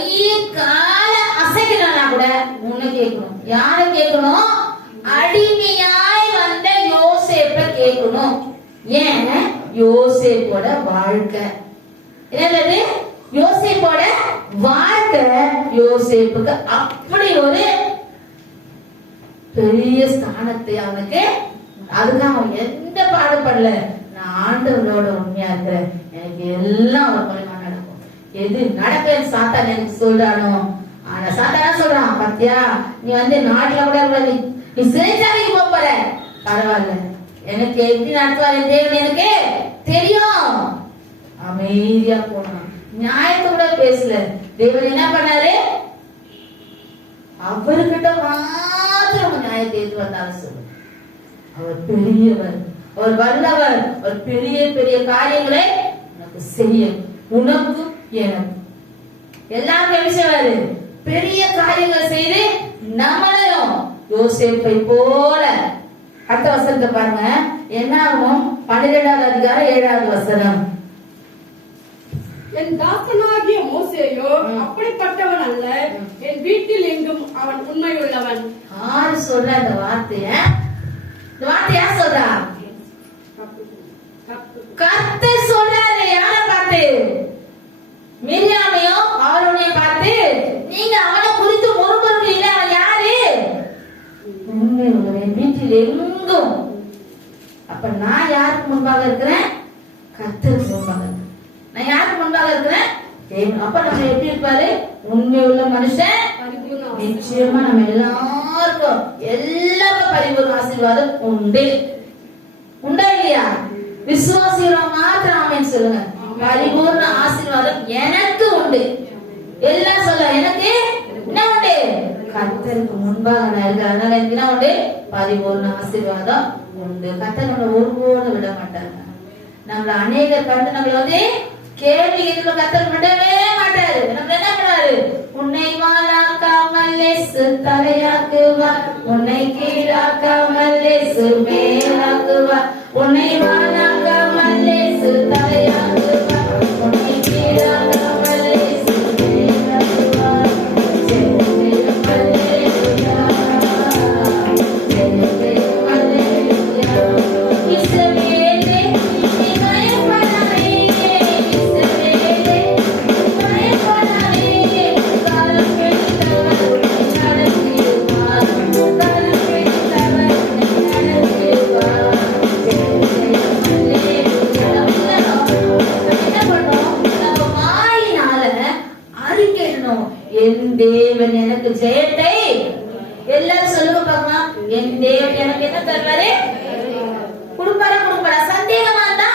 கால அசைக்கிறானா கூட உன்னை கேட்கணும். யார கேட்கணும்? அடிமையாய் வந்த யோசேப்ப கேட்கணும். ஏன்? யோசேப்போட வாழ்க்கை என்னது? யோசேப்போட வாழ்க்கை யோசேப்புக்கு அப்படி ஒரு பெரிய ஸ்தானத்தை அவனுக்கு. அதுக்கு அவன் எந்த பாடுபடல. நான் ஆண்டவரோட உண்மையா இருக்கிறேன், எனக்கு எல்லாம் ஒரு மூலமா நடக்கும். எது நடக்க சாத்தான் எனக்கு சொல்றானோ, ஆனா சாத்தானா சொல்றான், பாத்தியா நீ வந்து நாட்டுல கூட நீ சிறைச்சாலைக்கு போற, பரவாயில்ல, எனக்கு எப்படி நடத்துவாரு தேவன் எனக்கு தெரியும். அமைதியா போனான். நியாயத்தை கூட பேசல. தேவன் என்ன பண்ணாரு? அவர்கிட்ட மாத்திரம் நியாயத்தை எது வந்தாலும் சொல்லு. அவர் பெரியவர், அவர் வல்லவர், அவர் பெரிய பெரிய காரியங்களை உனக்கு செய்ய, உனக்கு எனக்கு எல்லாருக்கும் எப்படி செய்வாரு? பெரிய காரியங்கள் செய்து நம்மளையும் யோசேப்பை போல. அடுத்த வசனத்தை பாருங்க. என்னாகும்? 12வது அதிகாரம் 7வது வசனம். என் தாசனாகிய மோசேயோ அப்படிப்பட்டவன் அல்ல, என் வீட்டில் எங்கும் அவன் உண்மை உள்ளவன். யாரு சொல்ற இந்த வார்த்தைய? இந்த வார்த்தை யார் சொல்றா? கர்த்தர் சொல்றாரு. யாரை பார்த்து? மிரியாமையும் ஆரோனையும் பார்த்து, நீங்க அவனை குறித்து முறுமுறுக்கிறீங்க. அவன் யாரு? உண்மை உள்ளவன், வீட்டில் எங்கும். அப்ப நான் யாருக்கு முன்பாக இருக்கிறேன்? கர்த்தருக்கு முன்பாக இருக்கிறேன். நான் யாருக்கு முன்பாக இருக்கிறேன்? அப்ப நம்ம எப்படி இருப்பாரு? உண்மை உள்ள மனுஷன். நிச்சயமா நம்ம எல்லாருக்கும் பரிபூர்ண ஆசீர்வாதம் உண்டு. உண்டா இல்லையா? விசுவாசிக்கிறோம் மாத்திரம் ஆமென் சொல்லுங்க. பரிபூர்ண ஆசீர்வாதம் எனக்கு உண்டு. எல்லாம் சொல்ல எனக்கு என்ன உண்டு? கர்த்தருக்கு முன்பாக நான் இருக்கிறேன். அதனால எனக்கு என்ன உண்டு? பரிபூர்ண ஆசீர்வாதம் உண்டு. கர்த்தர் நம்மளை ஒருபோதும் விட மாட்டாங்க. நம்மள அநேகர் கண்டு நம்மள வந்து கேள்வி கேட்க கர்த்தர் விடவே மாட்டாரு. நம்ம என்ன பண்ணாரு? உன்னை வாழாக்காமல் தலையாக்குவார், உன்னை கீழாக்காமல் மேலாக்குவார். உன்னை வாழாக்காமல் தலையாக்குவார், உன்னை கீழாக்காமல் மேலாக்குவார். என் தேவன் எனக்கு ஜெயத்தை, எல்லாரும் சொல்லுங்க பார்க்கலாம். என் தேவன் எனக்கு என்ன தருவாரு? கொடுப்பாரா கொடுப்பாரா? சந்தேகமா இருந்தா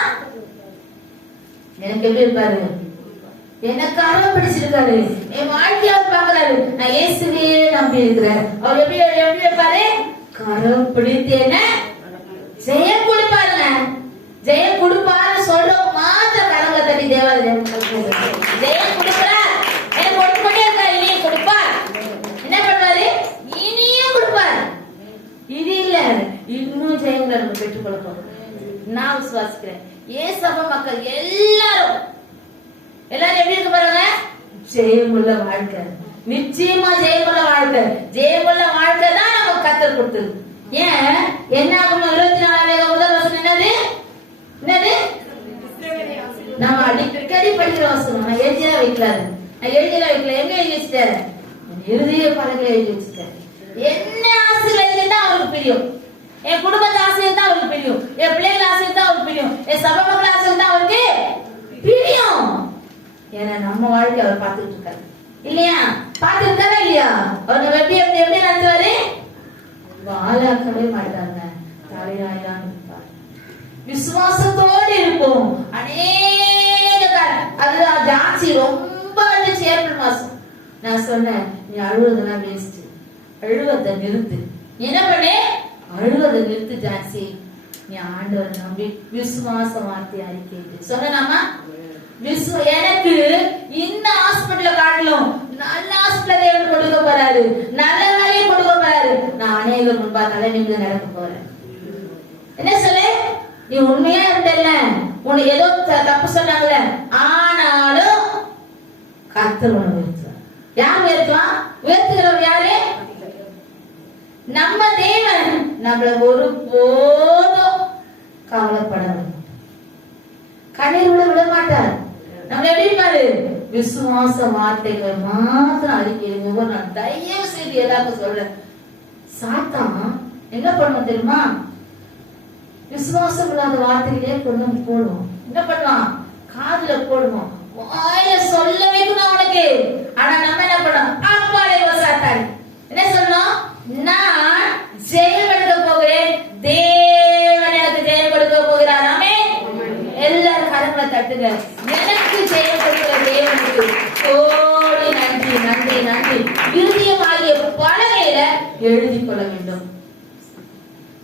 எனக்கு எப்படி இருப்பாரு? எனக்கு அறம் பிடிச்சிருக்காரு, என் வாழ்க்கையாவது பாக்குறாரு. நான் இயேசுவே நம்பி இருக்கிறேன். அவர் எப்படி எப்படி இருப்பாரு? கரம் பிடித்து என்ன ஜெயம் கொடுப்பாருங்க. ஜெயம் கொடுப்பாரு சொல்றோம் மாத்திர கரங்களை தட்டி தேவாதி ஜெயம் கொடுப்பார். எனக்கு ஒட்டுமொழியா இருக்காரு. இனியும் கொடுப்பார். என்ன பண்ணுவாரு? இனியும் கொடுப்பார். இது இல்ல, இன்னும் ஜெயங்களை நம்ம பெற்றுக் கொடுப்போம். நான் விசுவாசிக்கிறேன். ஏசபா மக்கள் எல்லாரும் எப்படி இருக்க பாருங்க? ஜெயமுள்ள வாழ்க்கை. நிச்சயமா ஜெயமுள்ள வாழ்க்கை. ஜெயமுள்ள வாழ்க்கை தான் நமக்கு கர்த்தர் கொடுத்தது. ஏன் என்ன ஆகும்? 24 முதல் வசனம் என்னது? என்னது? நம்ம அடிக்கடி படிக்கிற வசனம். நான் எழுதியெல்லாம் வைக்கலாரு. நான் எழுதியெல்லாம் வைக்கல. எங்க எழுதி வச்சுட்டேன்? இறுதிய பலகையில எழுதி வச்சுட்டேன். என்ன ஆசீர்வாதம் தான் அவருக்கு பிரியும். என் குடும்பத்தை ஆசீர்வாதம் தான் அவருக்கு பிரியும். என் பிள்ளைகள் ஆசீர்வாதம் தான் அவருக்கு பிரியும். என் சபை மக்கள் ஆசீர்வாதம் தான் அவருக்கு பிரியும். ஏன்னா நம்ம வாழ்க்கை அவர் பார்த்துட்டு இருக்காரு இல்லையா? பார்த்துருக்காரா இல்லையா? அவர் எப்படி எப்படி எப்படி நடத்துவாரு? வாழாக்கவே மாட்டாங்க, தலையாயிரம் இருப்பார். விசுவாசத்தோடு இருப்போம். அநேக அதுதான் ஜான்சி ரொம்ப அழுச்சு. ஏப்ரல் மாசம் நான் சொன்னேன், நீ அழுவதெல்லாம் வேஸ்ட், அழுவதை நிறுத்து. என்ன பண்ணு? அழுவதை நிறுத்து ஜான்சி. நீ ஆண்டவர் நம்பி விசுவாச வார்த்தை அறிக்கை சொன்னாமா? எனக்கு இந்த ஹாஸ்பிட்டல காட்டலும் நல்ல ஹாஸ்பிட்டல் தேவன் கொடுக்க போறாரு, நல்ல வேலையை கொடுக்க போறாரு. நான் அநேகர் முன்பா தலைநிமிர்ந்து நடக்க போறேன். என்ன சொல்லு? நீ உண்மையா இருந்தல்ல, உனக்கு ஏதோ தப்பு சொன்னாங்கல்ல, ஆனாலும் கர்த்தர் உன்னை உயர்த்துவார். யார் உயர்த்துவான்? உயர்த்துகிறவர் யாரு? நம்ம தேவன். நம்மள ஒரு போதும் கவலைப்பட கண்ணீர் விட மாட்டார். நம்ம எப்படி பாரு? விசுவாச வார்த்தைகளை மாத்திரம் அறிக்கை ஒவ்வொரு நாள் தயவு செய்து எல்லாருக்கும் சொல்றேன். சாத்தான் என்ன பண்ணுவோம் தெரியுமா? விசுவாசம் இல்லாத வார்த்தைகளே கொண்டு போடுவோம். என்ன பண்ணுவான்? காதுல போடுவோம், வாயில சொல்ல வைக்கணும் அவனுக்கு. ஆனா நம்ம என்ன பண்ணோம்? அப்பாலே சாத்தாடி என்ன சொல்லணும்? நான் ஜெயம் எடுக்க போகிறேன், தேவன் எனக்கு ஜெயம் கொடுக்க போகிறார். ஆமென். எல்லாரும் கரங்களை தட்டுங்க. எனக்கு ஜெயம் கொடுக்கிற தேவன் எழுதி கொள்ள வேண்டும்.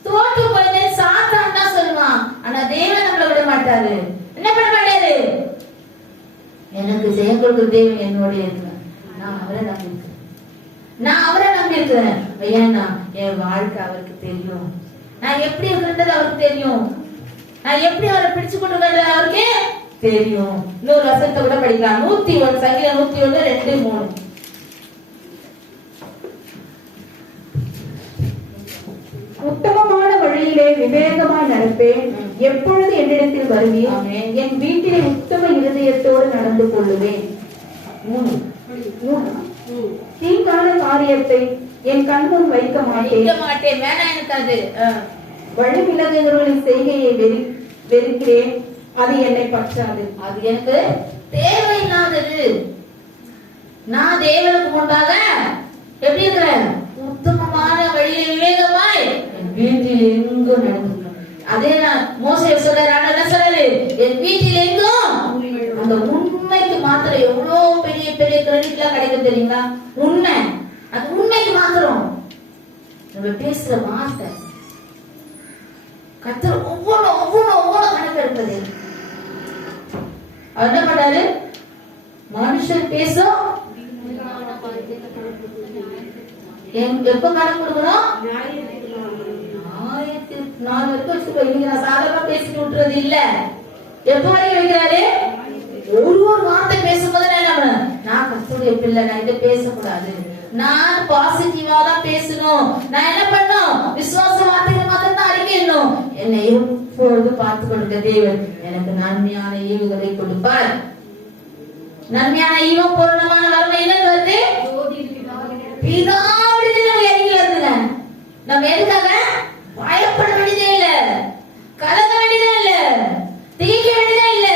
தோற்று போயிட்டேன் சாத்தான் தான் சொல்லுவான், ஆனா தேவன் நம்மளை விட மாட்டாரு. என்ன பண்ண மாட்டாரு? எனக்கு ஜெயம் கொடுக்கிற தேவன் என்னோட இருக்கிறார். நான் அவரை நம்பி இருக்கிறேன். ஏன்னா என் வாழ்க்கை அவருக்கு தெரியும். நான் எப்படி இருக்கிறது அவருக்கு தெரியும். நான் எப்படி அவரை பிடிச்சு கொண்டு அவருக்கு தெரியும். இன்னொரு வசனத்தை கூட படிக்கலாம். 101 சங்கீதம் 101 2 3. உத்தமமான வழியிலே விவேகமாய் நடப்பேன். எப்பொழுது என்னிடத்தில் வருவீர்? என் வீட்டிலே உத்தம இருதயத்தோடு நடந்து கொள்ளுவேன். தீங்கான காரியத்தை என் கண்முன் வைக்க மாட்டேன். வேணாம் எனக்கு அது. வழி விலகுகிறவர்களின் செய்கையை வெறுக்கிறேன். அது என்னை பற்றாது. அது எனக்கு தேவையில்லாதது. நான் தேவனுக்கு முன்பாக எப்படி இருக்கிறேன்? உத்தமமான வழியை விவேகமாய் என் வீட்டில் எங்கும் நடந்துக்கிறேன். அதே நான் மோசே சொல்றாரு, என்ன சொல்றாரு? என் வீட்டில் எங்கும் அந்த உண்மைக்கு மாத்திரம் எவ்வளவு பெரிய பெரிய கிரெடிட் எல்லாம் கிடைக்கும் தெரியுங்களா? உண்மை, அது உண்மைக்கு மாத்திரம் நம்ம பேசுற வார்த்தை கர்த்தர் ஒவ்வொன்றும் கணக்கு எடுப்பது. அவர் என்ன பண்றாரு? மனுஷன் பேசும் எப்ப கணக்கு கொடுக்கணும்? 4 வரைக்கும் வச்சுக்கோ. இன்னைக்கு நான் சாதாரணமா பேசிட்டு விட்டுறது இல்ல. எப்ப வரைக்கும் வைக்கிறாரு? ஒரு வார்த்தை பேசும்போது நான் கர்த்தருடைய பிள்ளை, நான் இதை பேசக்கூடாது. நான் பாசிட்டிவா தான் பேசணும். நான் என்ன பண்ணும்? விசுவாச வார்த்தைகள் மாத்திரம் தான் அறிக்கையிடணும். என்னை எப்பொழுது பார்த்து கொடுக்க தேவன் எனக்கு நன்மையான ஈவுகளை கொடுப்பார். நன்மையான ஈவும் பூரணமான வறுமை என்ன வருது? பிதாவிலிருந்து நம்ம இறங்கி வருதுங்க. நம்ம எதுக்காக பயப்பட வேண்டியதே இல்ல, கலங்க வேண்டியதே இல்ல, திகைக்க வேண்டியதே இல்ல.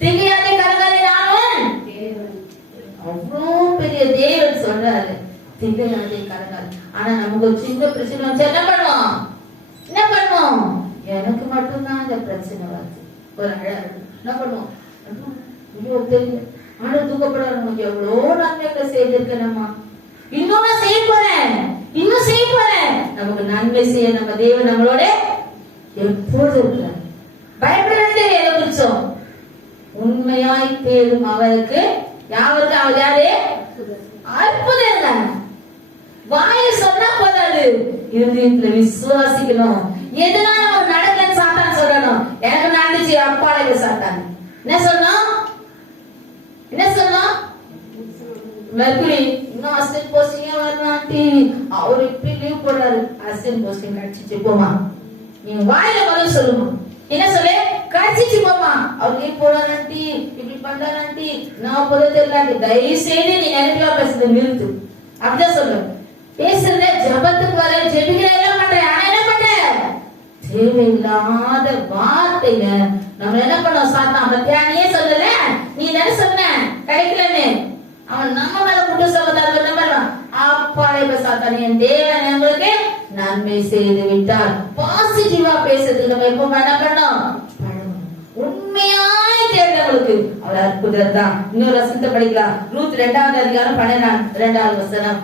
திகையாதே கலங்காதே நானும் அவ்வளோ பெரிய தேவன் சொல்றாரு. திகையாதே கலங்காது. ஆனா நமக்கு ஒரு சின்ன பிரச்சனை வச்சா என்ன பண்ணுவோம்? எனக்கு மட்டும்தான் இந்த பிரச்சனை வருது. ஒரு என்ன பண்ணுவோம்? ஐயோ தெரியல, ஆனா தூக்கப்படாது. நமக்கு எவ்வளவு நன்மைகளை செய்திருக்கணுமா? இன்னும் செய்ய போறேன். நமக்கு நன்மை செய்ய நம்ம தேவன் நம்மளோட எப்போது இருக்கிறார். பயப்பட வேண்டியது எதை குறிச்சோம்? உண்மையாய் தேடும் அவருக்கு யாருக்கு அவர் யாரு? அற்புதம். வாயில சொன்னா போதாது, இருதயத்துல விசுவாசிக்கணும். எதனால நமக்கு நடக்கன்னு சாத்தான் சொல்லணும். எனக்கு நடந்துச்சு அப்பாலே சாத்தான் என்ன சொன்னோம்? மெர்குரி இன்னும் அசிஸ்டன்ட் போஸ்டிங் வரலாட்டி அவர் இப்படி லீவ் போடுறாரு. அசிஸ்டன்ட் போஸ்டிங் கிடைச்சிச்சு போமா. நீங்க வாயில பதில் சொல்லுமா? என்ன சொல்லு? கிடைச்சிச்சு போமா. அவர் லீவ் போடுறான்டி, இப்படி பண்றான்டி, நான் போத தெரியலாண்டி. தயவு செய்து நீ நினைப்பா பேசுறது நிறுத்து. அப்படிதான் சொல்லு. பேசுறத ஜபத்துக்கு வர ஜெபிக்கிற எல்லாம் பண்றேன். ஆனா என்ன பண்ற? தேவையில்லாத வார்த்தைங்க நம்ம என்ன பண்ணோம்? சாத்தான் பத்தியானியே சொல்லல, நீ என்ன சொன்ன கிடைக்கலன்னு அவன் நம்ம மேல குற்றம் சொல்வதால் என்ன பண்ணுவான்? அப்பாலே சாத்தான் என் தேவன் எங்களுக்கு நன்மை செய்து விட்டார். பாசிட்டிவா பேசுறதுக்கு நம்ம எப்ப என்ன பண்ணோம்? உண்மையாய் தேடுறவங்களுக்கு அவர் அற்புதர் தான். இன்னொரு வசனத்தை படிக்கலாம். ரூத் 2வது அதிகாரம் 12வது வசனம்.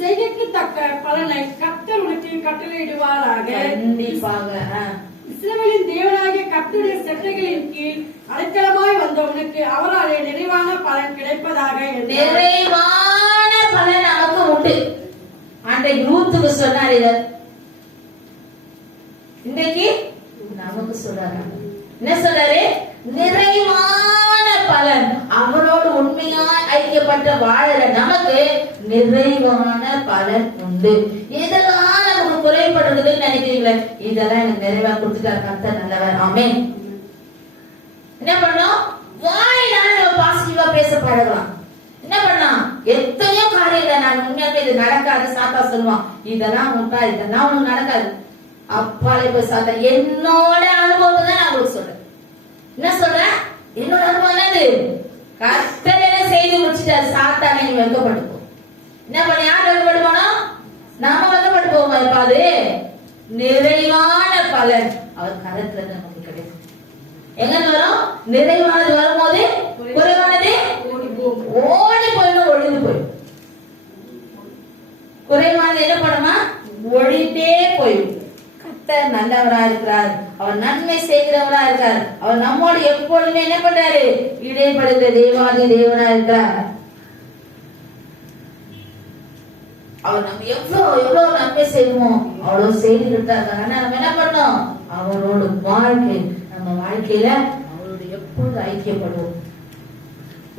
செய்கைக்கு தக்க பலனை கர்த்தர் உனக்கு கட்டளையிடுவாராக. கண்டிப்பாக. இஸ்ரவேலின் தேவனாகிய கர்த்தருடைய சட்டைகளின் கீழ் அடைக்கலமாய் வந்தவனுக்கு அவராலே நிறைவான பலன் கிடைப்பதாக. நிறைவான பலன் நமக்கு உண்டு. அன்றைக்கு ரூத்துக்கு சொன்னார், இவர் இன்றைக்கு நமக்கு சொல்றாரு. என்ன சொல்றாரு? நிறைவான பலன். அவரோடு உண்மையாய் ஐக்கியப்பட்ட வாழற நமக்கு நிறைவான பலன் உண்டு. இதெல்லாம் நமக்கு குறைபடுறதுன்னு நினைக்கிறீங்களே, இதெல்லாம் எனக்கு நிறைவா கொடுத்துட்டாரு கர்த்தர், நல்லவர். ஆமென். என்ன பண்ணோம்? வாயினால நம்ம பாசிட்டிவா பேச பழகலாம். என்ன பண்ணலாம்? எத்தனையோ காரியங்கள் நான் உண்மையாவே இது நடக்காது சாத்தா சொல்லுவான், இதெல்லாம் முட்டா, இதெல்லாம் உனக்கு நடக்காது. அப்பாலே போய் சாத்தா என்னோட அனுபவத்தை தான் நான் உங்களுக்கு சொல்றேன். என்ன சொல்றேன்? என்னோட அனுபவம் என்னது? கர்த்தர் என்ன செய்து முடிச்சிட்டாரு. சாத்தானே நீ வெட்கப்பட்டு போ. என்ன பண்ண? யார் வெட்கப்பட்டு போனோம்? நாம வெட்கப்பட்டு போவோமா? இருப்பாது நிறைவான பலன் அவர் கரத்துல நமக்கு கிடைக்கும். எங்க வரும்? நிறைவானது வரும்போது குறைவானது ஓடி அவர் நன்மை செய்கிறவரா இருக்கார். அவர் நம்மோடு எப்பொழுதுமே என்ன பண்றாரு? இடைப்படுகிற தேவாதி தேவனா இருக்கிறார். அவர் நம்ம எவ்வளவு நன்மை செய்வோமோ அவ்வளவு செய்து விட்டார். ஆனா நம்ம என்ன பண்ணோம்? அவரோட வாழ்க்கை, நம்ம வாழ்க்கையில அவரோட எப்பொழுது ஐக்கியப்படுவோம்.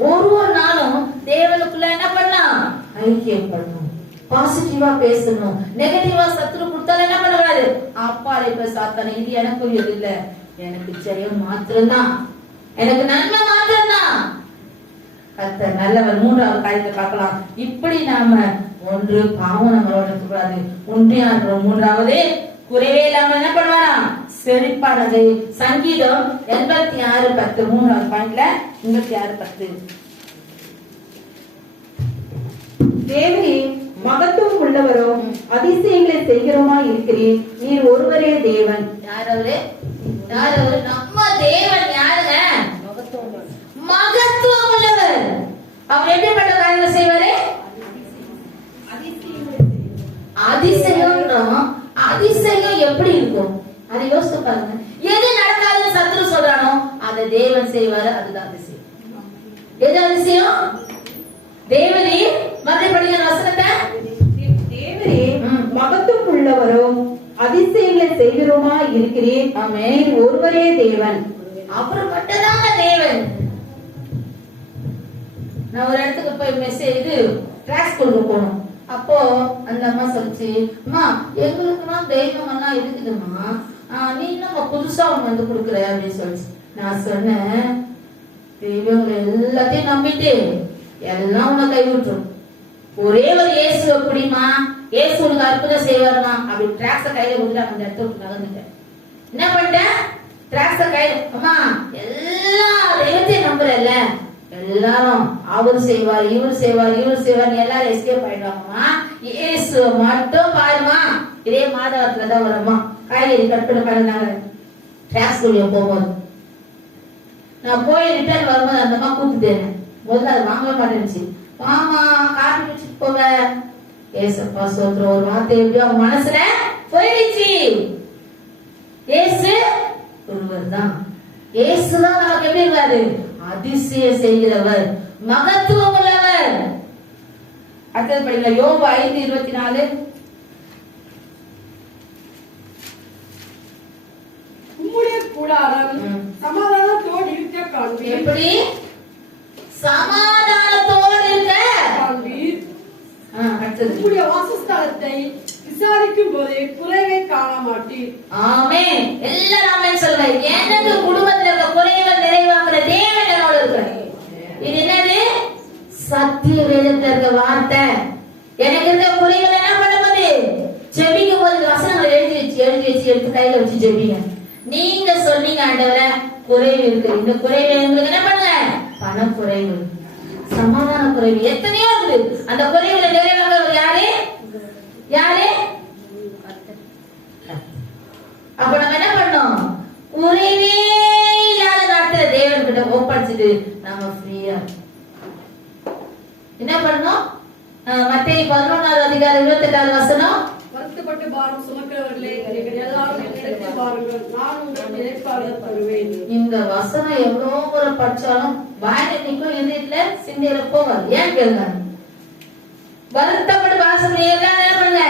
ஒரு நாளும் தேவனுக்குள்ள என்ன பண்ணலாம்? ஐக்கியப்படணும். பாசிட்டிவா பேசணும். நெகட்டிவா சத்துரு கொடுத்தாலும் என்ன பண்ணக்கூடாது? அப்பாலே போய் சாத்தானே, இது எனக்குரியது இல்ல, எனக்கு ஜெயம் மாத்திரம்தான், எனக்கு நன்மை மாத்திரம்தான். கர்த்தர் நல்லவர். மூன்றாவது காரியத்தை பார்க்கலாம். இப்படி நாம ஒன்று பாவம் நம்மளோட இருக்கக்கூடாது. உண்மையான மூன்றாவது குறைவே இல்லாம என்ன பண்ணுவாராம்? செழிப்பானது. சங்கீதம் 86:10 மூன்றாவது பாயிண்ட்ல 86:10. தேவனே மகத்துவம் உள்ளவரோ அதிசயங்களை செய்கிறோமா இருக்கிறேன், நீர் ஒருவரே தேவன். யாரவரு? யாரவரு? நம்ம தேவன் யாருங்க? மகத்துவம் உள்ளவர். அவர் எப்படிப்பட்ட காரியங்களை செய்வாரு? அதிசயம். அதிசயம் எப்படி இருக்கும்? அதை யோசித்து பாருங்க. எது நடக்காதுன்னு சத்துரு சொல்றானோ அதை தேவன் செய்வாரு. அதுதான் அதிசயம். எது அதிசயம்? தேவனே மறுபடிய வசனத்தை, தேவனே மகத்துவம் உள்ளவரோ அதிசயங்களை செய்கிறோமா இருக்கிறேன், நீர் ஒருவரே தேவன். அவர் மட்டும்தாங்க தேவன். நான் ஒரு இடத்துக்கு போய் மெசேஜ் டிராக்ஸ் கொடுக்க போனோம். அப்போ அந்த அம்மா சொல்லிச்சு, அம்மா எங்களுக்குலாம் தெய்வம் எல்லாம் இருக்குதுமா, நீ நம்ம புதுசா ஒண்ணு வந்து கொடுக்குற அப்படின்னு சொல்லிச்சு. நான் சொன்னேன், தெய்வங்களை எல்லாத்தையும் நம்பிட்டு எல்லாம் உன்னை கைவிட்டுரும். ஒரே ஒரு இயேசு எப்படிமா, இயேசு உனக்கு அற்புதம் செய்வாருமா அப்படி டிராக்ஸ கையில கொடுத்து அந்த இடத்த விட்டு நகர்ந்துட்டேன். என்ன பண்ணிட்டேன்? டிராக்ஸ கையில, அம்மா எல்லா தெய்வத்தையும் நம்புறல்ல, எல்லாரும் அவர் செய்வார், இவர் செய்வார், இவர் செய்வார், எல்லாரும் எஸ்கேப் ஆயிடுவாங்கம்மா. இயேசு மட்டும் பாருமா. இதே மாதவத்துல தான் வரமா காய்கறி கட் பண்ண பண்ணாங்க டிராக்ஸ் போகும்போது. நான் போய் ரிட்டர்ன் வரும்போது அந்த அம்மா கூப்பிட்டேன். முதல்ல அதை வாங்க மாட்டேன்னுச்சு. மாமா காப்பி வச்சுட்டு போவ. ஏசப்பா சொல்ற ஒரு வார்த்தை எப்படியோ அவங்க மனசுல போயிடுச்சு. ஏசு ஒருவர் தான். ஏசுதான் நமக்கு எப்படி இருக்காரு? அதிசயம் செய்கிறவர், மகத்துவம் உள்ளவர். அடுத்தது படிக்கலாம். யோபு 5:24. உம்முடைய கூடாரம் சமாதானத்தோடு இருக்க காண்பீர். எப்படி சமாதானத்தோடு இருக்க காண்பீர். அடுத்தது, உம்முடைய வாசஸ்தலத்தை விசாரிக்கும் போது குறைவை காண மாட்டீர். ஆமென். எல்லாரும் ஆமென் சொல்லுங்க. எனக்கு குடும்பத்துல இருக்க குறைகள் நிறைவாக்குற தேவன் என்னோட இருக்கிறார். இது என்னது? சத்திய வேதத்துல இருக்க வார்த்தை. எனக்கு இருக்க குறைகள் என்ன பண்ணும்போது ஜெபிக்கும் போது வசனங்களை எழுதி வச்சு எடுத்து கையில வச்சு ஜெபிங்க. நீங்க சொன்னீங்க, ஆண்டவரே குறைவு இருக்கு, இந்த குறைவு உங்களுக்கு என்ன பண்ணுங்க? பண குறைவு, சமாதான குறைவு, எத்தனையோ இருக்குது. அந்த குறைவுல நிறைவாக்குறவர் யாரு? யாரு? அப்ப நம்ம என்ன பண்ணோம்? குறைவே இல்லாத நாட்டுல தேவன் கிட்ட ஒப்படைச்சிட்டு நம்ம ஃப்ரீயா என்ன பண்ணோம்? மத்தேயு 11:28 வருத்தப்பட்டு பாரம் சுமக்கிறவர்களே, நீங்கள் எல்லாரும் என்னிடத்தில் வாருங்கள், நான் உங்களுக்கு இளைப்பாறுதல் தருவேன். இந்த வசனம் எவ்வளவு முறை படிச்சாலும் வாயில நிக்கும், எதிரில சிந்தையில போகாது. ஏன் கேளுங்க? வருத்தப்பட்டு வாசம் எல்லாம் என்ன பண்ணுங்க?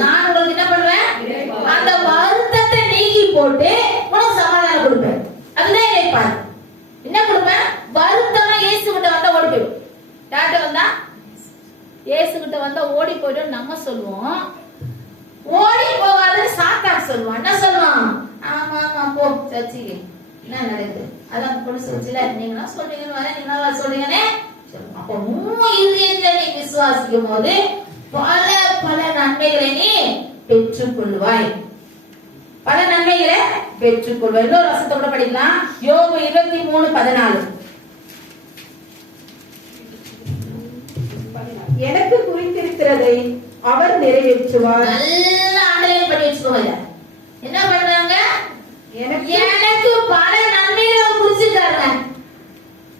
நான் உங்களுக்கு என்ன பண்ணுவேன்? அந்த வருத்தத்தை நீக்கி போட்டு உனக்கு சமாதானம் கொடுப்பேன். அதுதான் இளைப்பாறு. என்ன கொடுப்பேன்? வருத்தமா இயேசு கிட்ட வந்தா ஓடி போயிடும். யார்கிட்ட வந்தா? இயேசு கிட்ட வந்தா ஓடி போயிடும் நம்ம சொல்லுவோம். ஓடி போகாதுன்னு சாத்தான் சொல்லுவான். என்ன சொல்லுவான்? ஆமா ஆமா போ சர்ச்சுக்கு, என்ன நடக்குது அதான் பொண்ணு சொல்லுச்சுல, நீங்களா சொல்றீங்கன்னு வர, நீங்களா சொல்றீங்கன்னே. அப்ப இதயத்துல நீ விசுவாசிக்கும் போது பல பல நன்மைகளை நீ பெற்றுக் கொள்வாய். பல நன்மைகளை பெற்றுக் கொள்வாய். இன்னொரு வசனத்தை கூட படிக்கலாம். யோபு 23:14. எனக்கு குறித்திருக்கிறதை அவர் நிறைவேற்றுவார். நல்ல ஆண்டவரை பண்ணி வச்சுக்கோங்க. என்ன பண்றாங்க? எனக்கு பல நன்மைகளை குறிச்சிட்டாங்க.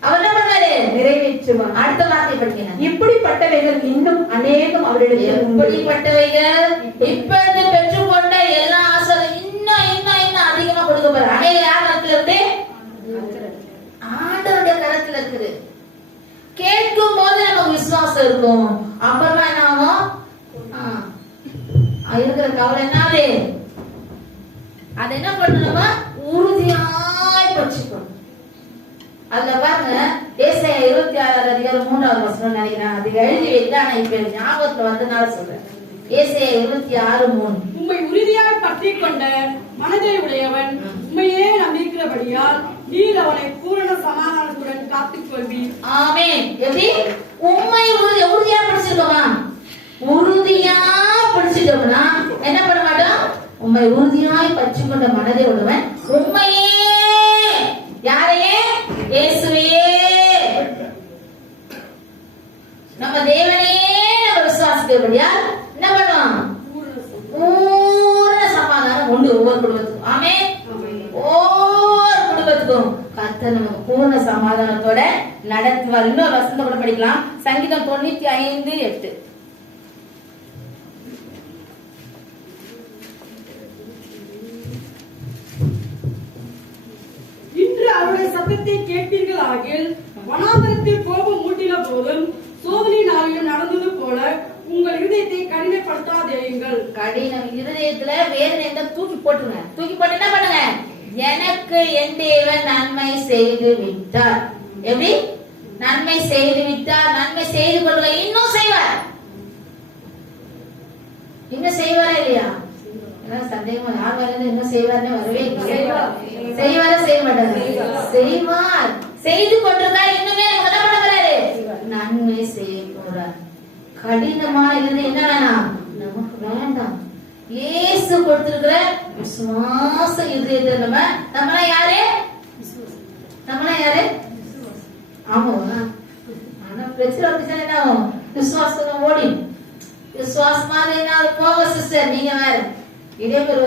அவர் என்ன பண்ணாரு? நிறைவேற்றுவார். அடுத்த வார்த்தை படிக்கணும். இப்படிப்பட்டவைகள் இன்னும் அநேகம் அவரிடத்தில் உண்டு. இப்படிப்பட்டவைகள் இப்பொழுது பெற்றுக்கொண்ட எல்லா ஆசைகளும் இன்னும் இன்னும் இன்னும் கொடுக்க போற. அமைதி யார் கரத்துல இருக்கு? ஆண்டவருடைய கரத்துல இருக்குது. கேட்கும் போது நமக்கு விசுவாசம் இருக்கும். அப்புறமா என்ன ஆகும்? இருக்கிற கவலை என்னது? அது என்ன பண்ணணுமா? உறுதியாய் பற்றிக்கணும். அதுல பாருங்க, ஏசாயா 26 அதிகாரம் 3வது வசனம் நினைக்கிறேன். அது எழுதி வைத்து ஆனா இப்ப ஞாபகத்துல வந்தனால சொல்றேன். ஏசாயா 26:3. உம்மை உறுதியாய் பற்றிக் கொண்ட மனதை உடையவன் உண்மையே நம்பிக்கிறபடியால் நீர் அவனை பூரண சமாதானத்துடன் காத்துக் கொள்வீர். ஆமென். எப்படி? உண்மை உறுதியா பிடிச்சிருக்கோமா? உறுதியா பிடிச்சிட்டோம்னா என்ன பண்ண மாட்டோம்? உண்மை உறுதியாய் பற்றி கொண்ட மனதை உடையவன் உண்மையே, யாரையே? இயேசுவையே, நம்ம தேவனையே நம்ம விசுவாசிக்கிறபடியால் என்ன பண்ணுவோம்? பூரண சமாதானம் உண்டு ஒவ்வொரு குடும்பத்துக்கும். ஆமென். ஒவ்வொரு குடும்பத்துக்கும் கர்த்தர் நமக்கு பூரண சமாதானத்தோட நடத்துவார். இன்னொரு வசனத்தை கூட படிக்கலாம். சங்கீதம் 95:8. இன்று அவருடைய சத்தத்தை கேட்பீர்கள் ஆகில் வனாந்தரத்தில் கோபம் மூட்டின போதும் சோதனை நாளிலும் நடந்தது போல உங்கள் இருதயத்தை கடினப்படுத்தாதேயுங்கள். கடினம் இருதயத்துல வேதனை தூக்கி போட்டுங்க. தூக்கி போட்டு என்ன பண்ணுங்க? எனக்கு என் தேவன் நன்மை செய்து விட்டார். எப்படி? நன்மை செய்து விட்டார். நன்மை செய்து கொள்ளுங்க. இன்னும் செய்வார். இன்னும் செய்வாரா இல்லையா? சந்தேகமா யார் வரது? இன்னும் செய்வார்னு வரவே செய்வாரா? செய்ய மாட்டாரு. செய்வார். செய்து கொண்டிருந்தா இன்னுமே என்ன பண்ண போறாரு? நன்மை செய்ய போறார். கடினமா இருந்து என்ன வேணாம்? நமக்கு வேண்டாம். இயேசு கொடுத்திருக்கிற விசுவாச இதயத்தை நம்மளா யாரு? நம்மளா யாரு? ஆமா. ஆனா பிரச்சனை அப்படிதான் என்ன ஆகும்? விசுவாசம் ஓடி விசுவாசமா போக சிஸ்டர். நீங்க வேற இதே மாதிரி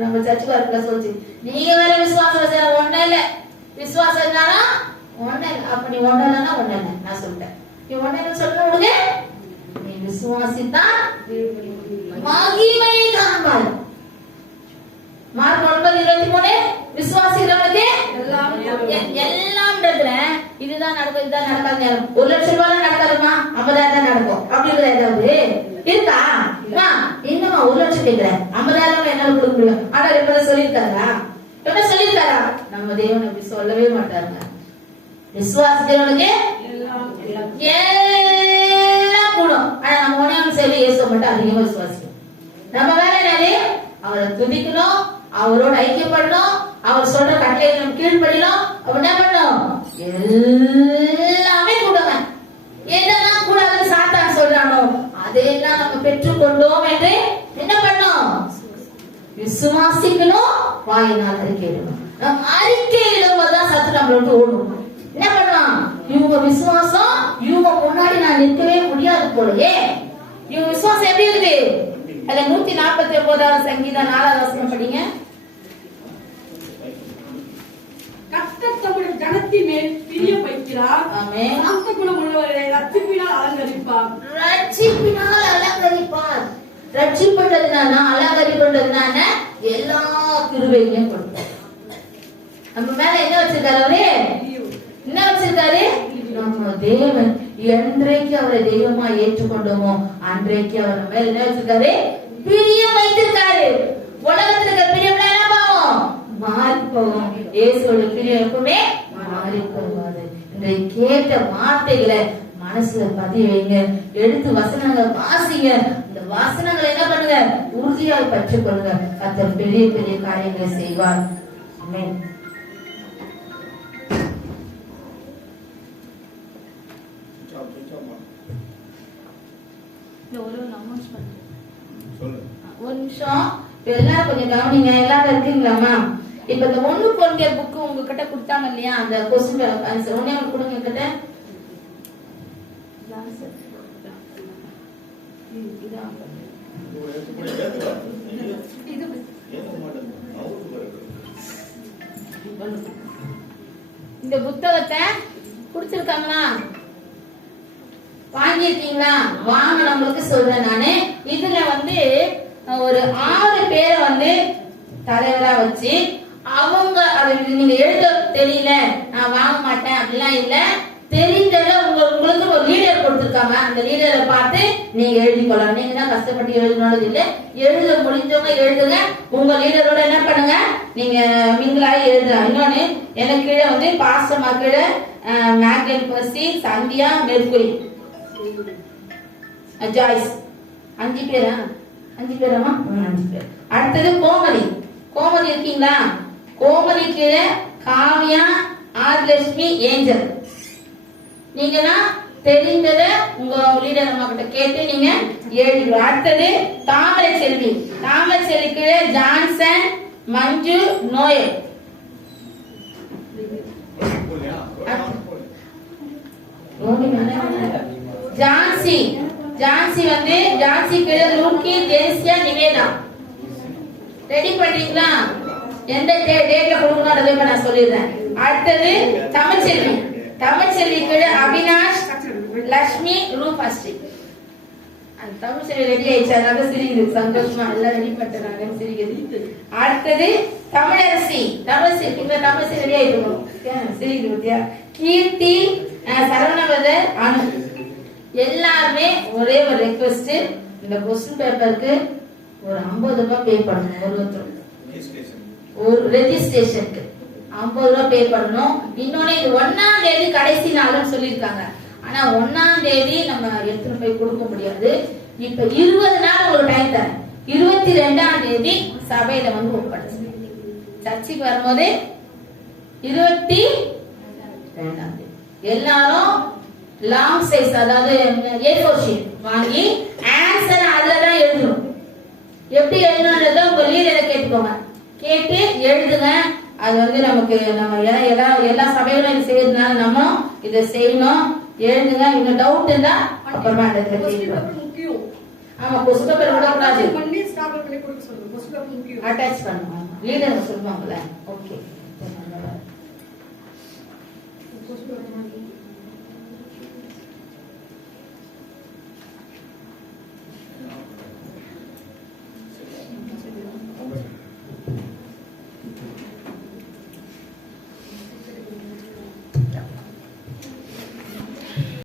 நம்ம சர்ச்சுக்கு வரல சொல்லிச்சு, நீங்க வேற விசுவாசம் ஒண்ணு இல்ல. விசுவாசம் இருந்தாலும் ஒண்ணு இல்லை. அப்ப நீ ஒண்ணு இல்லைன்னா ஒண்ணு இல்லை. நான் சொல்லிட்டேன். நீ ஒண்ணு இல்லை சொல்ல விடுங்க. நீ விசுவாசித்தான் மகிமையை காண்பாய். மார்க் 9:23. விசுவாசிக்கிறவனுக்கு எல்லாம் இதுதான் நடக்கும், இதுதான் நடக்காது. 1 லட்சம் ரூபாய் நடக்காதுமா, 50,000 நடக்கும். அப்படிங்கிற ஏதாவது இருக்கா? இன்னுமா 1 லட்சம் கேட்கிறேன், 50,000 என்னால கொடுக்க முடியும். ஆனா எப்ப சொல்லியிருக்காரா? எப்ப சொல்லியிருக்காரா? நம்ம தேவன் அப்படி சொல்லவே மாட்டாருங்க. விசுவாசிக்கிறவனுக்கு எல்லாம் கூடும். ஆனா நம்ம ஒண்ணு சரி ஏச மட்டும் அதிகமா விசுவாசிக்கணும். நம்ம வேலை என்னது? அவரை துதிக்கணும், அவரோட ஐக்கியப்படணும், அவர் சொல்ற கட்டளை நம்ம கீழ்படியணும். அப்ப என்ன பண்ணணும்? எல்லாமே கூடுங்க. எதெல்லாம் கூடாதுன்னு சாத்தான் சொல்றானோ அதையெல்லாம் நம்ம பெற்றுக்கொண்டோம் என்று என்ன பண்ணணும்? விசுவாசிக்கணும், வாயினால் அறிக்கையிடணும். நம்ம அறிக்கையிடும்போதுதான் சத்து நம்மள விட்டு ஓடும். என்ன பண்ணலாம்? இவங்க விசுவாசம், இவங்க முன்னாடி நான் நிற்கவே முடியாது போலயே. இவங்க விசுவாசம் எப்படி இருக்குது? அதுல 149வது சங்கீதம் 4வது வசனம் படிங்க. கர்த்தர் தம்முடைய ஜனத்தின் மேல் பிரியம் வைக்கிறார். ஆமென். சாந்த குணம் உள்ளவர்களை ரட்சிப்பினால் அலங்கரிப்பார். ரட்சிப்பினால் அலங்கரிப்பார். ரட்சிப்பட்டதுனா அலங்கரிப்பட்டதுனால எல்லா கிருபைகளையும் கொடுப்பார். நம்ம மேல என்ன வச்சிருக்காரு? அவரே என்ன வச்சிருக்காரு? நம்ம தேவன் என்றைக்கு அவரை தெய்வமா ஏற்றுக்கொண்டோமோ அன்றைக்கு அவர் மேல என்ன வச்சிருக்காரு? பிரியம் வைத்திருக்காரு. உலகத்துல இருக்க பிரியம் என்ன பாவம்? மாறி போகும். இயேசுவோட பிரியம் எப்பவுமே மாறி போகாது. இன்றைக்கு கேட்ட வார்த்தைகளை மனசுல பதிய வைங்க. எடுத்து வசனங்கள் வாசிங்க. இந்த வசனங்களை என்ன பண்ணுங்க? உறுதியாக பற்றிக் கொள்ளுங்க. கர்த்தர் பெரிய பெரிய காரியங்களை செய்வார். ஆமென். ஒரு நிமிஷம் எல்லாரும் கொஞ்சம் கவனிங்க. எல்லாரும் இருக்கீங்களாமா? இப்ப இந்த 1 கொரிந்தியர் புக் உங்ககிட்ட கொடுத்தாங்க இல்லையா? அந்த கொஸ்டின் ஆன்சர் ஒண்ணே ஒன்று கொடுங்க கிட்ட. இந்த புத்தகத்தை குடிச்சிருக்காங்களா? வாங்கியிருக்கீங்களா? வாங்க, நம்மளுக்கு சொல்றேன் நானு. இதுல ஒரு 6 பேரை தலைவரா வச்சு அவங்க நீங்க எழுத தெரியல நான் வாங்க மாட்டேன் அப்படிலாம் இல்ல. தெரிஞ்சதை உங்களுக்கு ஒரு லீடர் கொடுத்துருக்காங்க, அந்த லீடரை பார்த்து நீங்க எழுதி கொள்ளலாம். நீங்க தான் கஷ்டப்பட்டு எழுதணும் இல்லை, எழுத முடிஞ்சவங்க எழுதுங்க. உங்க லீடரோட என்ன பண்ணுங்க, நீங்க மிங்களாகி எழுதலாம். இன்னொன்னு எனக்கு கீழே வந்து பாஸ்டர் மக்கள் மேக்லின் பர்சி, சந்தியா, மெர்குரி, ஜாய்ஸ் 5 பேரா? 5 பேராமா? 5 பேர். அடுத்தது கோமதி. கோமதி இருக்கீங்களா? கோமதி கீழே காவியா, ஆதிலட்சுமி, ஏஞ்சல். நீங்க தான் தெரிந்ததை உங்க லீடர் அம்மா கிட்ட கேட்டு நீங்க எழுதிக்கலாம். அடுத்தது தாமரை செல்வி. தாமரை செல்வி கீழே ஜான்சன், மஞ்சு, நோயல். ஜான்சி. ஜான்சி வந்து ஜான்சி கீழே லூக்கி, தேசியா, நிவேதா. ரெடி பண்றீங்களா? எந்த டேட்ல கொடுக்கணும் நான் சொல்லிடுறேன். அடுத்தது தமிழ்ச்செல்வி. தமிழ்ச்செல்வி கீழே அவினாஷ், லட்சுமி, ரூபாஸ்ரீ. அந்த தமிழ்ச்செல்வி ரெடி ஆயிடுச்சு, அதனால சிரிக்குது. சந்தோஷமா எல்லாம் ரெடி பண்ணிட்டாங்க, சிரிக்குது. அடுத்தது தமிழரசி. தமிழ்ச்செல்வி ரெடி ஆயிட்டு சிரிக்குது பத்தியா? கீர்த்தி, சரவணபதர், அனு. எல்லாருமே ஒரே ஒரு ரெக்வெஸ்ட், இந்த கொஸ்டின் பேப்பருக்கு ஒரு 50 ரூபாய் பே பண்ணணும். ஒரு ரெஜிஸ்ட்ரேஷனுக்கு 50 ரூபாய் பே பண்ணணும். இன்னொன்னு இது 1ஆம் தேதி கடைசி நாள்னு சொல்லியிருக்காங்க. ஆனா 1ஆம் தேதி நம்ம எடுத்துட்டு போய் கொடுக்க முடியாது. இப்ப 20 நாள் ஒரு டைம் தரேன். 22ஆம் தேதி சபையில வந்து ஒப்படைச்சு சர்ச்சுக்கு வரும்போது 22ஆம் தேதி எல்லாரும் லாங் சைஸ், அதாவது A4 ஷீட் வாங்கி ஆன்சர் அதுலதான் எழுதணும். எப்படி எழுதணும்ன்றத உங்க லீடரை கேட்டுக்கோங்க, கேட்டு எழுதுங்க. அது வந்து நமக்கு நம்ம எல்லா சபைகளும் இது செய்யறதுனால நம்ம இதை செய்யணும். எழுதுங்க. இன்னும் டவுட் இருந்தா அப்புறமா ஆமா கொஸ்டின் பேப்பர் விடக்கூடாது, அட்டாச் பண்ணுவோம். லீடர் சொல்லுவாங்கல்ல. ஓகே.